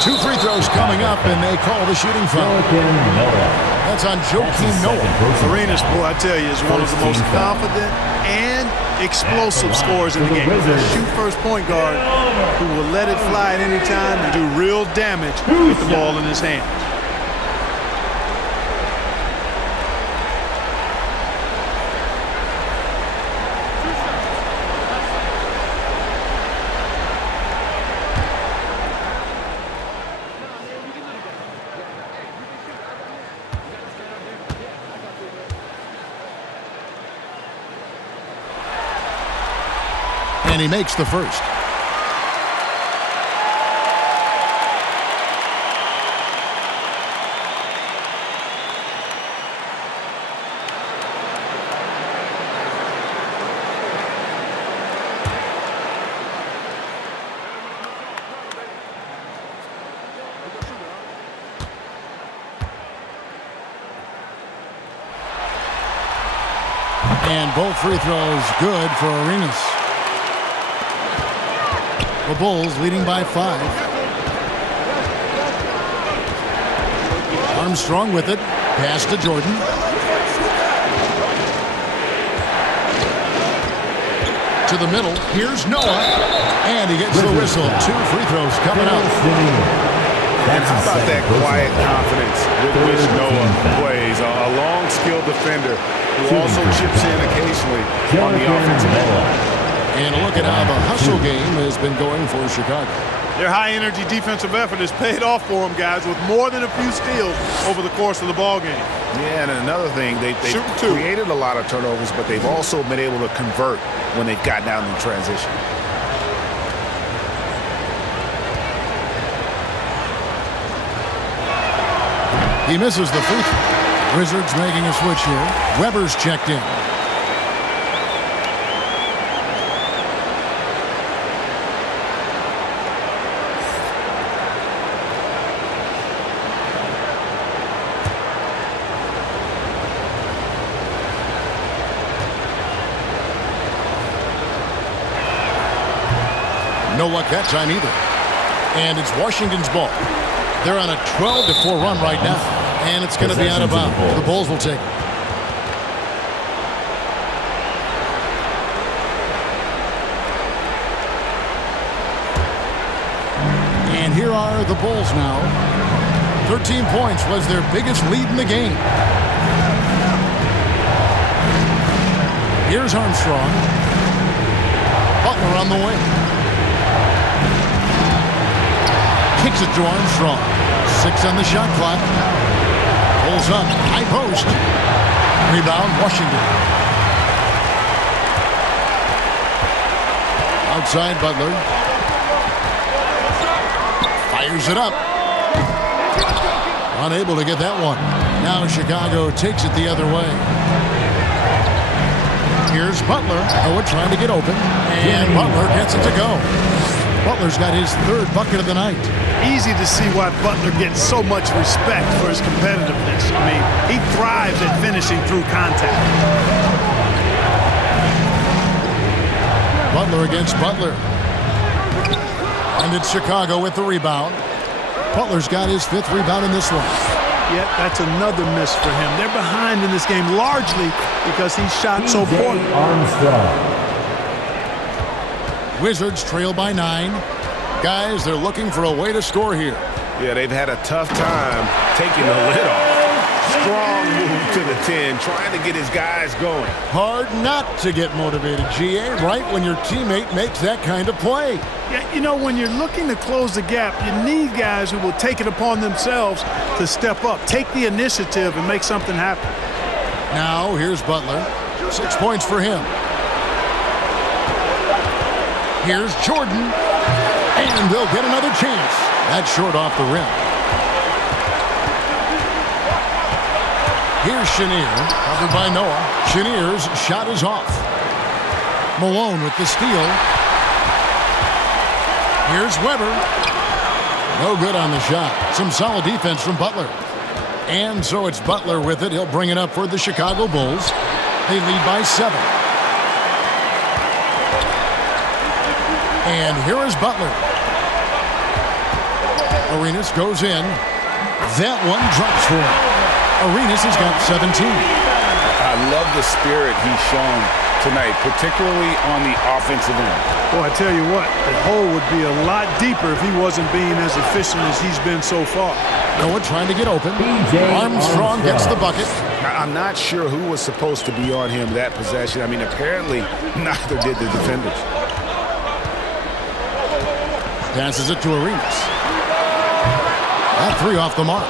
2 free throws coming up, and they call the shooting foul. That's on Joakim Noah. Arenas, boy, I tell you, is one of the most confident and explosive scorers in the game. He's a shoot-first point guard who will let it fly at any time and do real damage with the ball in his hands. And he makes the first. And both free throws good for Arenas. The Bulls leading by 5. Armstrong with it. Pass to Jordan. To the middle. Here's Noah. And he gets the whistle. 2 free throws coming up. And how about that quiet confidence with which Noah plays? A long, skilled defender who also chips in occasionally on the offensive end. And a look at how the hustle game has been going for Chicago. Their high-energy defensive effort has paid off for them, guys, with more than a few steals over the course of the ball game. Yeah, and another thing, they've created a lot of turnovers, but they've also been able to convert when they've gotten out in transition. He misses the free throw. Wizards making a switch here. Weber's checked in. No luck that time either. And it's Washington's ball. They're on a 12-4 run right now. And it's going to be out of bounds. The Bulls will take it. And here are the Bulls now. 13 points was their biggest lead in the game. Here's Armstrong. Butler on the wing. Kicks it to Armstrong. 6 on the shot clock. Pulls up. High post. Rebound, Washington. Outside Butler. Fires it up. Unable to get that one. Now Chicago takes it the other way. Here's Butler. Noah trying to get open. And Butler gets it to go. Butler's got his 3rd bucket of the night. Easy to see why Butler gets so much respect for his competitiveness. I mean, he thrives at finishing through contact. Butler against Butler. And it's Chicago with the rebound. Butler's got his 5th rebound in this one. Yeah, that's another miss for him. They're behind in this game largely because he shot so poorly. Wizards trail by 9. Guys, they're looking for a way to score here. Yeah, they've had a tough time taking the lid off. Strong move to the 10, trying to get his guys going. Hard not to get motivated, GA, right when your teammate makes that kind of play. Yeah, you know, when you're looking to close the gap, you need guys who will take it upon themselves to step up, take the initiative, and make something happen. Now, here's Butler. 6 points for him. Here's Jordan. And they'll get another chance. That's short off the rim. Here's Chenier, covered by Noah. Chenier's shot is off. Malone with the steal. Here's Weber. No good on the shot. Some solid defense from Butler. And so it's Butler with it. He'll bring it up for the Chicago Bulls. They lead by 7. And here is Butler. Arenas goes in. That one drops for him. Arenas has got 17. I love the spirit he's shown tonight, particularly on the offensive end. Well, I tell you what, the hole would be a lot deeper if he wasn't being as efficient as he's been so far. Noah trying to get open. Armstrong gets the bucket. I'm not sure who was supposed to be on him that possession. I mean, apparently neither did the defenders. Passes it to Arenas. That 3 off the mark.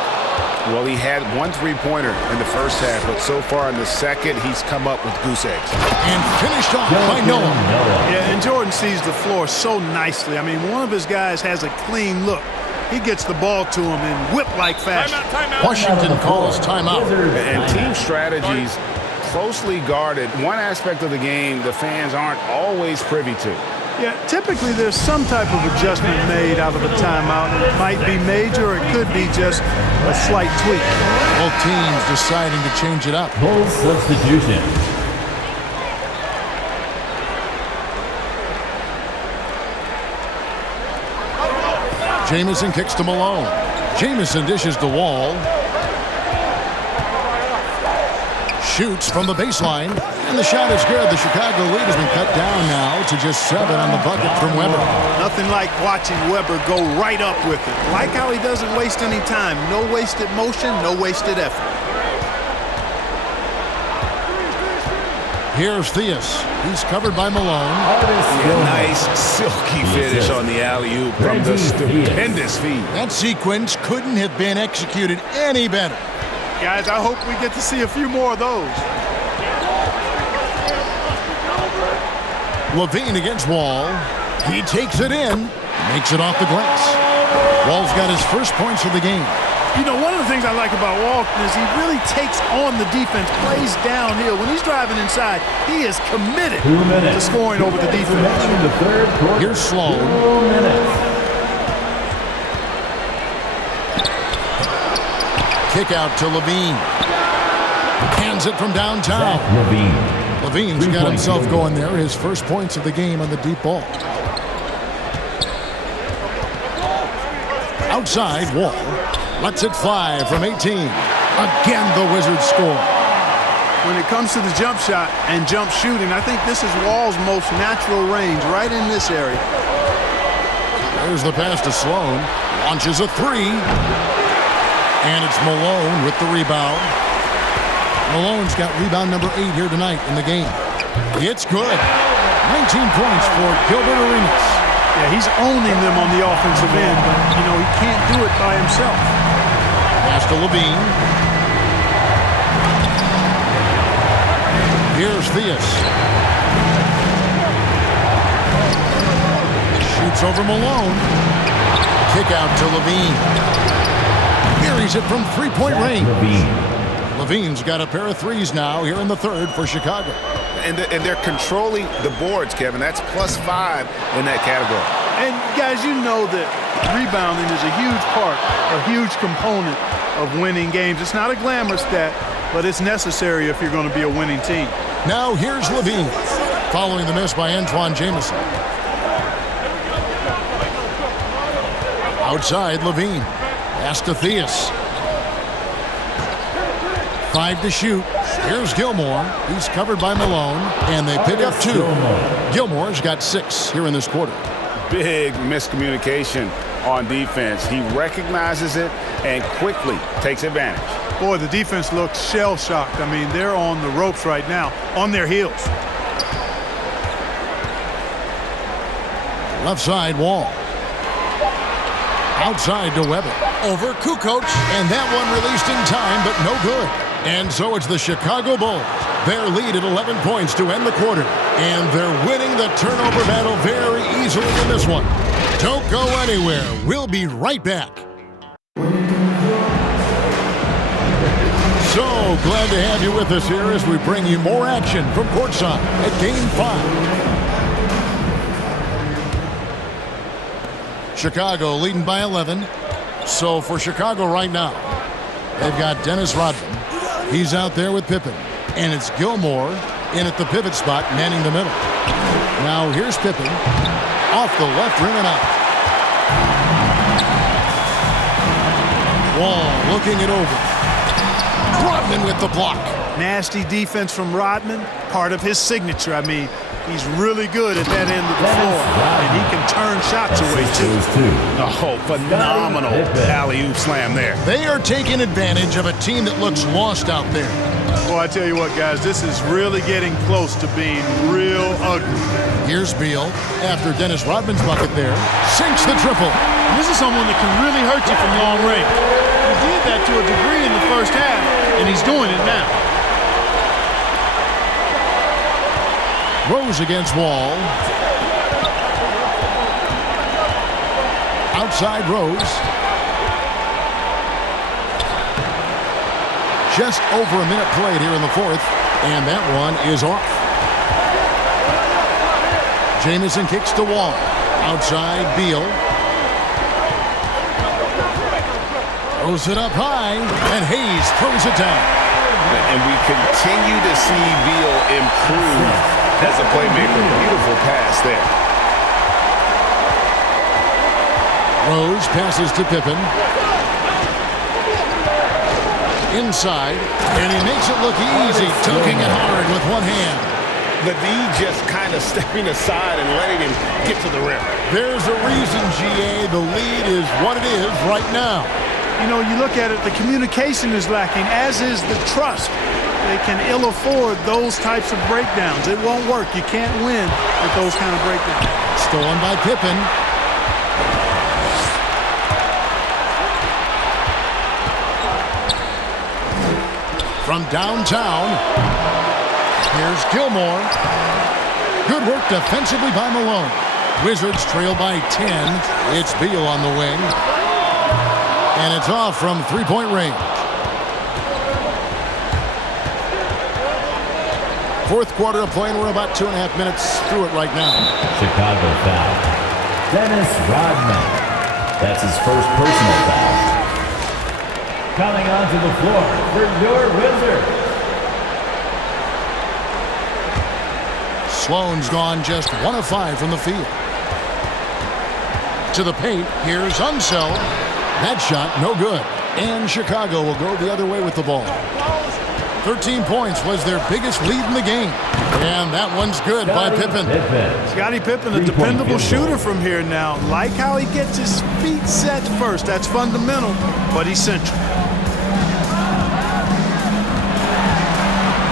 Well, he had 1 3-pointer in the first half, but so far in the second, he's come up with goose eggs. And finished off by Noah. Yeah, and Jordan sees the floor so nicely. I mean, one of his guys has a clean look. He gets the ball to him in whip-like fashion. Washington calls timeout. And team strategies closely guarded. One aspect of the game the fans aren't always privy to. Yeah, typically there's some type of adjustment made out of a timeout. It might be major or it could be just a slight tweak. Both teams deciding to change it up. Bulls substitution. Jamison kicks to Malone. Jamison dishes to Wall. Shoots from the baseline. And the shot is good. The Chicago lead has been cut down now to just 7 on the bucket from Weber. Nothing like watching Weber go right up with it. Like how he doesn't waste any time. No wasted motion, no wasted effort. Here's Theus. He's covered by Malone. Nice silky finish on the alley-oop from the stupendous feed. That sequence couldn't have been executed any better. Guys, I hope we get to see a few more of those. Levine against Wall. He takes it in. Makes it off the glass. Wall's got his first points of the game. You know, one of the things I like about Walton is he really takes on the defense, plays downhill. When he's driving inside, he is committed 2 minutes to scoring over the defense. Remaining in the third quarter. Here's Sloan. 2 minutes. Kick out to Levine. Hands it from downtown. Levine's got himself going there. His first points of the game on the deep ball. Outside, Wall lets it fly from 18. Again, the Wizards score. When it comes to the jump shot and jump shooting, I think this is Wall's most natural range, right in this area. There's the pass to Sloan. Launches a three. And it's Malone with the rebound. Malone's got rebound number 8 here tonight in the game. It's good. 19 points for Gilbert Arenas. Yeah, he's owning them on the offensive end, but, you know, he can't do it by himself. Pass to Levine. Here's Theus. Shoots over Malone. Kick out to Levine. Buries it from three-point range. Levine's got a pair of threes now here in the third for Chicago. And they're controlling the boards, Kevin. That's +5 in that category. And, guys, you know that rebounding is a huge part, a huge component of winning games. It's not a glamour stat, but it's necessary if you're going to be a winning team. Now here's Levine, following the miss by Antoine Jamison. Outside, Levine. Pass to Theus. 5 to shoot. Here's Gilmore. He's covered by Malone, and they pick up 2. Gilmore's got 6 here in this quarter. Big miscommunication on defense. He recognizes it and quickly takes advantage. Boy, the defense looks shell-shocked. I mean, they're on the ropes right now, on their heels. Left side, Wall. Outside to Weber. Over Kukoc, and that one released in time, but no good. And so it's the Chicago Bulls. Their lead at 11 points to end the quarter. And they're winning the turnover battle very easily in this one. Don't go anywhere. We'll be right back. So glad to have you with us here as we bring you more action from courtside at Game 5. Chicago leading by 11. So for Chicago right now, they've got Dennis Rodman. He's out there with Pippen. And it's Gilmore in at the pivot spot, manning the middle. Now here's Pippen. Off the left rim and out. Wall looking it over. Rodman with the block. Nasty defense from Rodman, part of his signature. I mean, he's really good at that end of the floor, and he can turn shots away, too. Oh, phenomenal alley-oop slam there. They are taking advantage of a team that looks lost out there. Boy, I tell you what, guys, this is really getting close to being real ugly. Here's Beal after Dennis Rodman's bucket there. Sinks the triple. And this is someone that can really hurt you from long range. He did that to a degree in the first half, and he's doing it now. Rose against Wall. Outside Rose. Just over a minute played here in the fourth, and that one is off. Jamison kicks to Wall. Outside Beal. Throws it up high, and Hayes throws it down. And we continue to see Beal improve as a playmaker. Beautiful pass there. Rose passes to Pippen. Inside, and he makes it look easy, tucking it hard with one hand. The D just kind of stepping aside and letting him get to the rim. There's a reason, GA, the lead is what it is right now. You know, you look at it, the communication is lacking, as is the trust. They can ill afford those types of breakdowns. It won't work. You can't win with those kind of breakdowns. Stolen by Pippen. From downtown, here's Gilmore. Good work defensively by Malone. Wizards trail by 10. It's Beal on the wing. And it's off from three-point range. Fourth quarter of play, and we're about 2.5 minutes through it right now. Chicago foul. Dennis Rodman. That's his first personal foul. Coming onto the floor for your Wizards. Sloan's gone just 1 of 5 from the field. To the paint, here's Unseld. That shot, no good. And Chicago will go the other way with the ball. 13 points was their biggest lead in the game. And that one's good by Pippen. Scottie Pippen, a dependable shooter from here now. Like how he gets his feet set first. That's fundamental, but he's central.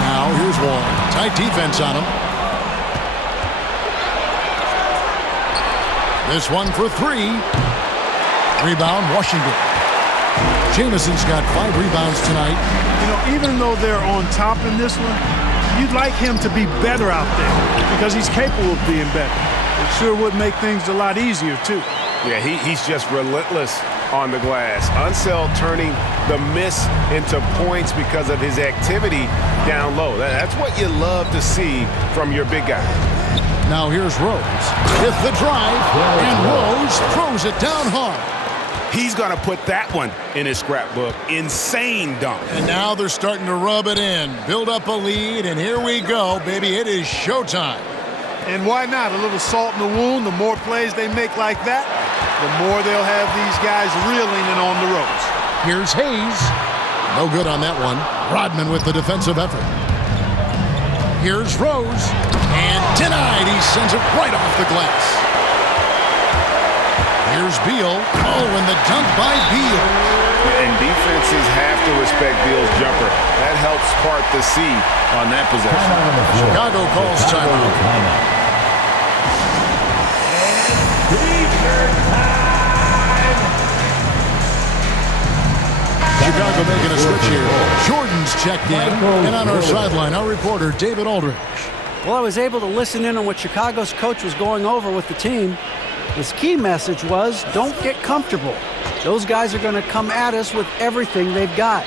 Now here's Wall. Tight defense on him. This one for 3. Rebound, Washington. Jameson's got 5 rebounds tonight. You know, even though they're on top in this one, you'd like him to be better out there because he's capable of being better. It sure would make things a lot easier, too. Yeah, he's just relentless on the glass. Unseld turning the miss into points because of his activity down low. That's what you love to see from your big guy. Now here's Rose with the drive, and Rose throws it down hard. He's going to put that one in his scrapbook. Insane dunk. And now they're starting to rub it in, build up a lead, and here we go, baby. It is showtime. And why not? A little salt in the wound. The more plays they make like that, the more they'll have these guys reeling and on the ropes. Here's Hayes. No good on that one. Rodman with the defensive effort. Here's Rose. And denied. He sends it right off the glass. Here's Beal. Oh, and the dunk by Beal. And defenses have to respect Beal's jumper. That helps part the seed on that possession. Chicago calls timeout. Chicago making a switch here. Jordan's checked in. And on our sideline, our reporter, David Aldridge. Well, I was able to listen in on what Chicago's coach was going over with the team. His key message was, don't get comfortable. Those guys are going to come at us with everything they've got.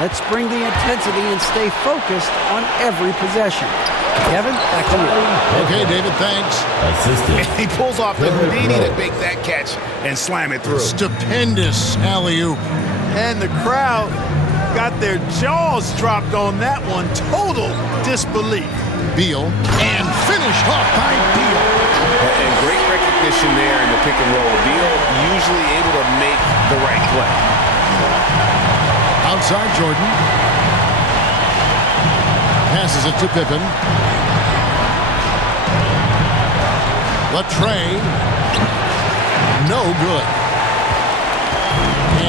Let's bring the intensity and stay focused on every possession. Kevin, back to you. Okay, David, thanks. Assisted. He pulls off the Houdini to make that catch and slam it through. Stupendous alley-oop. And the crowd got their jaws dropped on that one. Total disbelief. Beal, and finished off by Beal. And great recognition there in the pick and roll. Beal usually able to make the right play. Outside Jordan. Passes it to Pippen. Latrey. No good.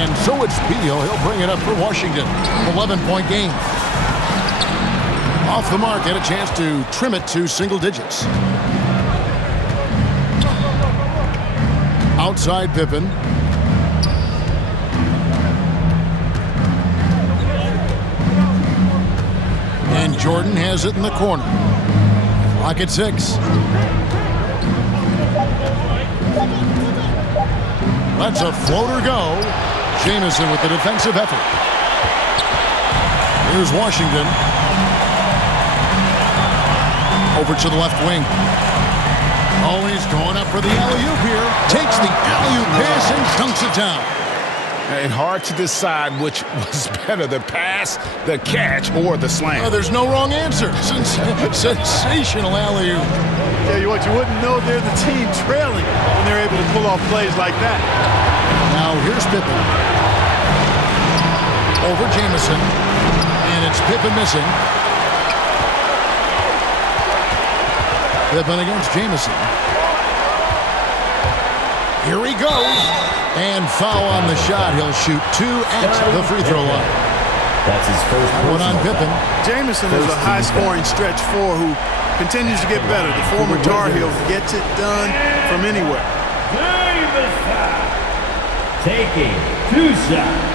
And so it's Beal. He'll bring it up for Washington. 11-point game. Off the mark, had a chance to trim it to single digits. Outside Pippen. And Jordan has it in the corner. Clock at 6. Let's a floater go. Jameson with the defensive effort. Here's Washington. Over to the left wing. Oh, he's going up for the alley-oop here. Takes the alley-oop pass and dunks it down. And hard to decide which was better, the pass, the catch, or the slam. Oh, there's no wrong answer. Sensational alley-oop. Tell you what, you wouldn't know they're the team trailing when they're able to pull off plays like that. Now here's Pippen. Over Jameson. And it's Pippen missing. Pippen against Jameson. Here he goes. And foul on the shot. He'll shoot 2 at the free throw line. That's his first one on Pippen. Jameson is a high-scoring stretch 4 who continues to get better. The former Tar Heel gets it done from anywhere. Taking 2 shots.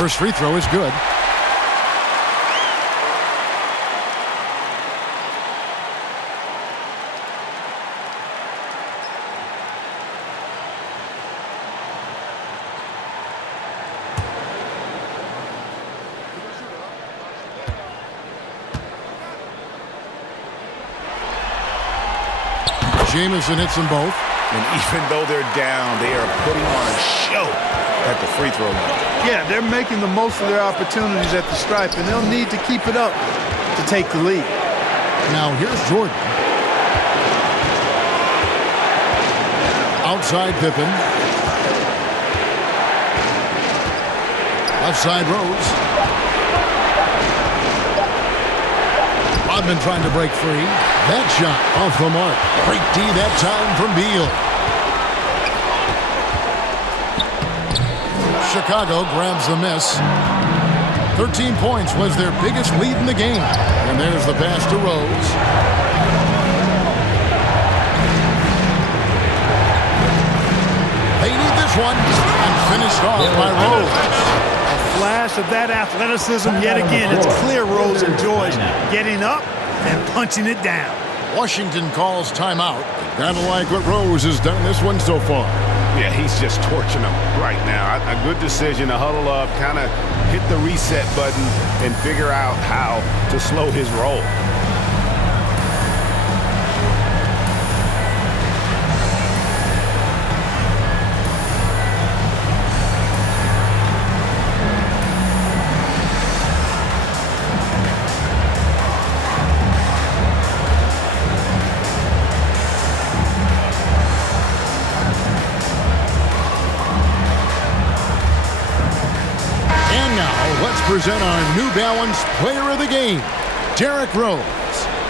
First free throw is good. Jamison hits them both. And even though they're down, they are putting on a show at the free throw line. Yeah, they're making the most of their opportunities at the stripe, and they'll need to keep it up to take the lead. Now here's Jordan. Outside Pippen. Left side Rose. Rodman trying to break free. That shot off the mark. Great D that time from Beal. Chicago grabs the miss. 13 points was their biggest lead in the game. And there's the pass to Rose. They need this one. And finished off by Rose. Flash of that athleticism yet again. It's clear Rose enjoys getting up and punching it down. Washington calls timeout. Kind of like what Rose has done this one so far. Yeah, he's just torching them right now. A good decision to huddle up, kind of hit the reset button and figure out how to slow his roll. Present our New Balance Player of the Game, Derrick Rose.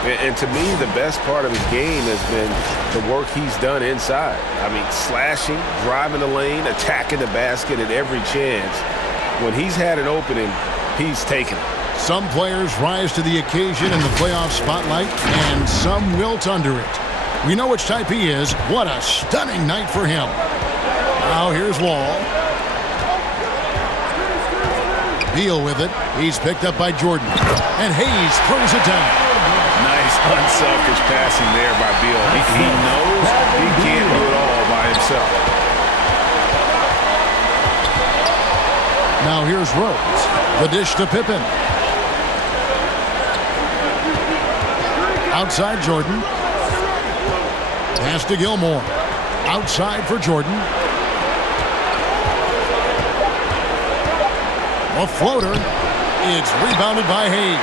And to me, the best part of his game has been the work he's done inside. I mean, slashing, driving the lane, attacking the basket at every chance. When he's had an opening, he's taken it. Some players rise to the occasion in the playoff spotlight, and some wilt under it. We know which type he is. What a stunning night for him. Now here's Wall. Beal with it. He's picked up by Jordan. And Hayes throws it down. Nice unselfish passing there by Beal. He knows he can't do it all by himself. Now here's Rose. The dish to Pippen. Outside Jordan. Pass to Gilmore. Outside for Jordan. A floater. It's rebounded by Hayes.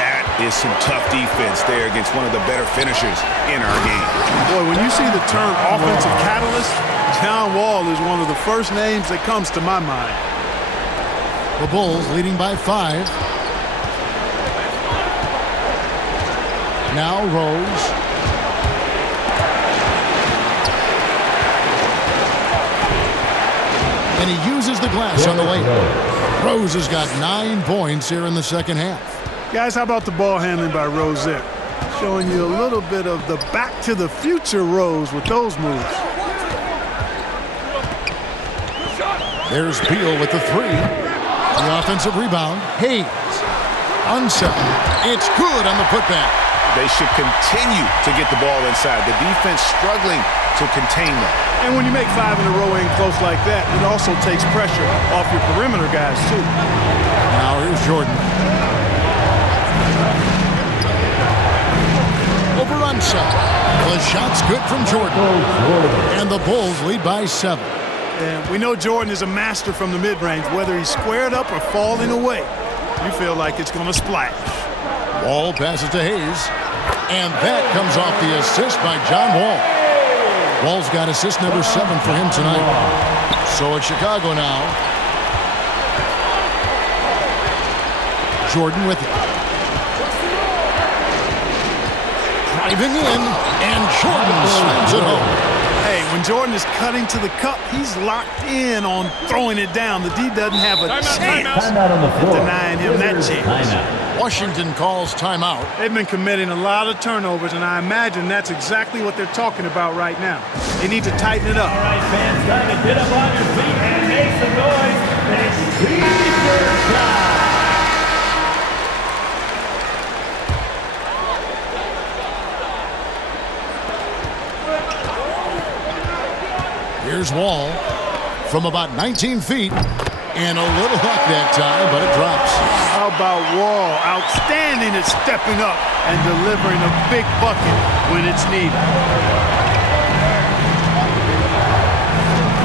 That is some tough defense there against one of the better finishers in our game. Boy, when you see the term offensive catalyst, John Wall is one of the first names that comes to my mind. The Bulls leading by 5. Now Rose. And he uses the glass on the layup. Rose has got 9 points here in the second half. Guys, how about the ball handling by Rosette? Showing you a little bit of the back to the future Rose with those moves. There's Beal with the 3. The offensive rebound. Hayes. Unset. It's good on the putback. They should continue to get the ball inside. The defense struggling to contain them. And when you make 5 in a row in close like that, it also takes pressure off your perimeter guys, too. Now here's Jordan. Over Unset. The shot's good from Jordan. And the Bulls lead by 7. And we know Jordan is a master from the mid-range. Whether he's squared up or falling away, you feel like it's going to splash. Wall passes to Hayes. And that comes off the assist by John Wall. Wall's got assist number 7 for him tonight. So it's Chicago now. Jordan with it. Driving in, and Jordan slams it home. Hey, when Jordan is cutting to the cup, he's locked in on throwing it down. The D doesn't have a chance at denying him that chance. Washington calls timeout. They've been committing a lot of turnovers, and I imagine that's exactly what they're talking about right now. They need to tighten it up. All right, fans, time to get up on your feet and make some noise. Here's Wall from about 19 feet. And a little luck that time, but it drops. How about Wall? Outstanding at stepping up and delivering a big bucket when it's needed.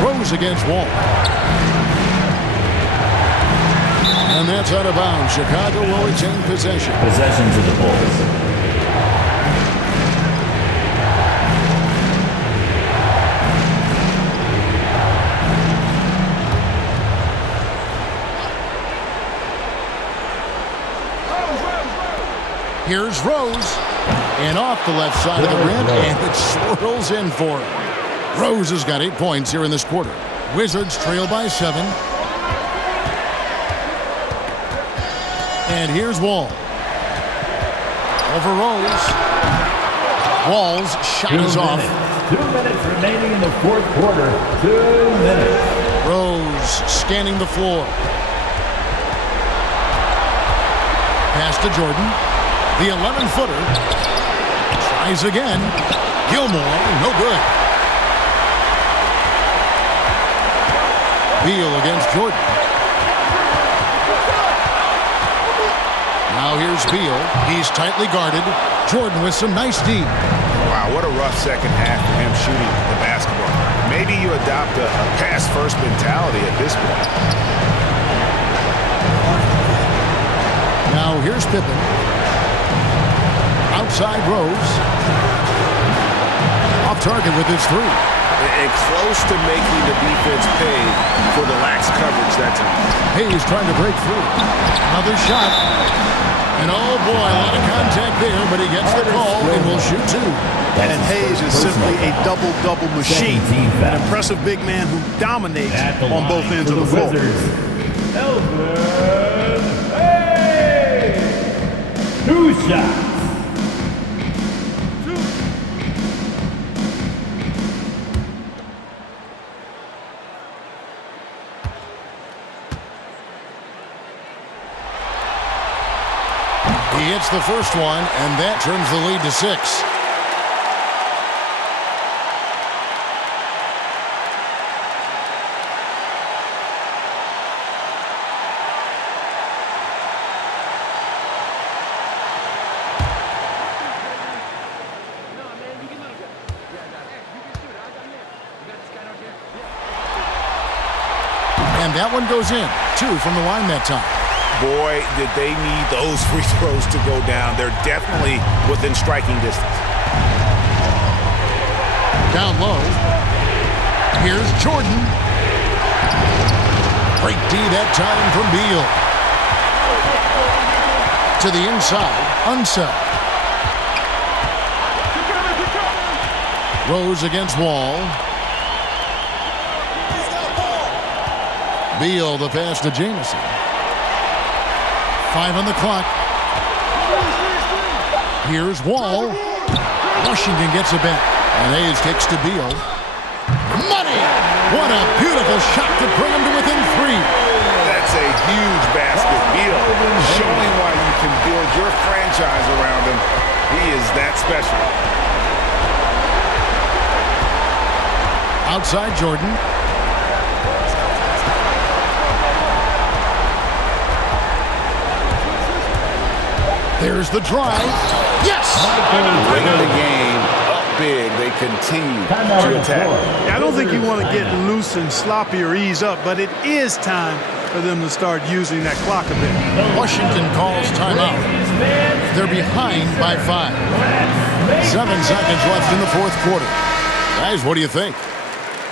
Rose against Wall. And that's out of bounds. Chicago will retain possession. Possession to the Bulls. Here's Rose, and off the left side of the rim, and it swirls in for him. Rose has got 8 points here in this quarter. Wizards trail by 7. And here's Wall. Over Rose. Wall's shot is off. 2 minutes remaining in the fourth quarter. 2 minutes. Rose scanning the floor. Pass to Jordan. The 11-footer tries again. Gilmore, no good. Beal against Jordan. Now here's Beal. He's tightly guarded. Jordan with some nice D. Wow, what a rough second half for him shooting the basketball. Maybe you adopt a pass-first mentality at this point. Now here's Pippen. Outside Rose. Off target with his 3. And close to making the defense pay for the lax coverage that time. Hayes trying to break through. Another shot. And oh boy, a lot of contact there, but he gets the call and will shoot 2. And Hayes is simply a double-double machine. An impressive big man who dominates on both ends of the floor. Elvin Hayes. 2 shots. He hits the first one, and that turns the lead to 6. And that one goes in. 2 from the line that time. Boy, did they need those free throws to go down. They're definitely within striking distance. Down low. Here's Jordan. Great D that time from Beal. To the inside. Unseld. Rose against Wall. Beal the pass to Jamison. 5 on the clock. Here's Wall. Washington gets it back. And Hayes kicks to Beal. Money! What a beautiful shot to bring him to within 3. That's a huge basket. Beal showing why you can build your franchise around him. He is that special. Outside Jordan. There's the drive. Yes! Bring the game up big. They continue to attack. Yeah, I don't think you want to get loose and sloppy or ease up, but it is time for them to start using that clock a bit. Washington calls timeout. They're behind by 5. 7 seconds left in the fourth quarter. Guys, what do you think?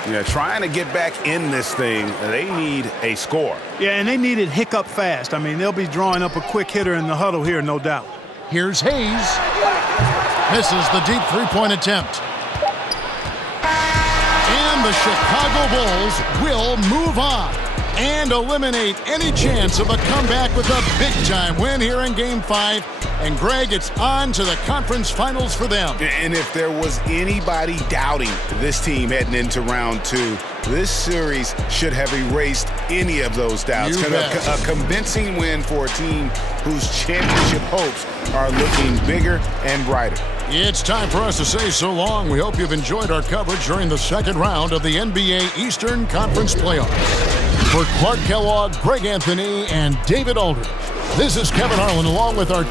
Yeah, trying to get back in this thing, they need a score. Yeah, and they need it hiccup fast. I mean, they'll be drawing up a quick hitter in the huddle here, no doubt. Here's Hayes. Misses the deep three-point attempt. And the Chicago Bulls will move on and eliminate any chance of a comeback with a big-time win here in Game 5. And, Greg, it's on to the conference finals for them. And if there was anybody doubting this team heading into round 2, this series should have erased any of those doubts. A convincing win for a team whose championship hopes are looking bigger and brighter. It's time for us to say so long. We hope you've enjoyed our coverage during the second round of the NBA Eastern Conference Playoffs. For Clark Kellogg, Greg Anthony, and David Aldridge, this is Kevin Harlan along with our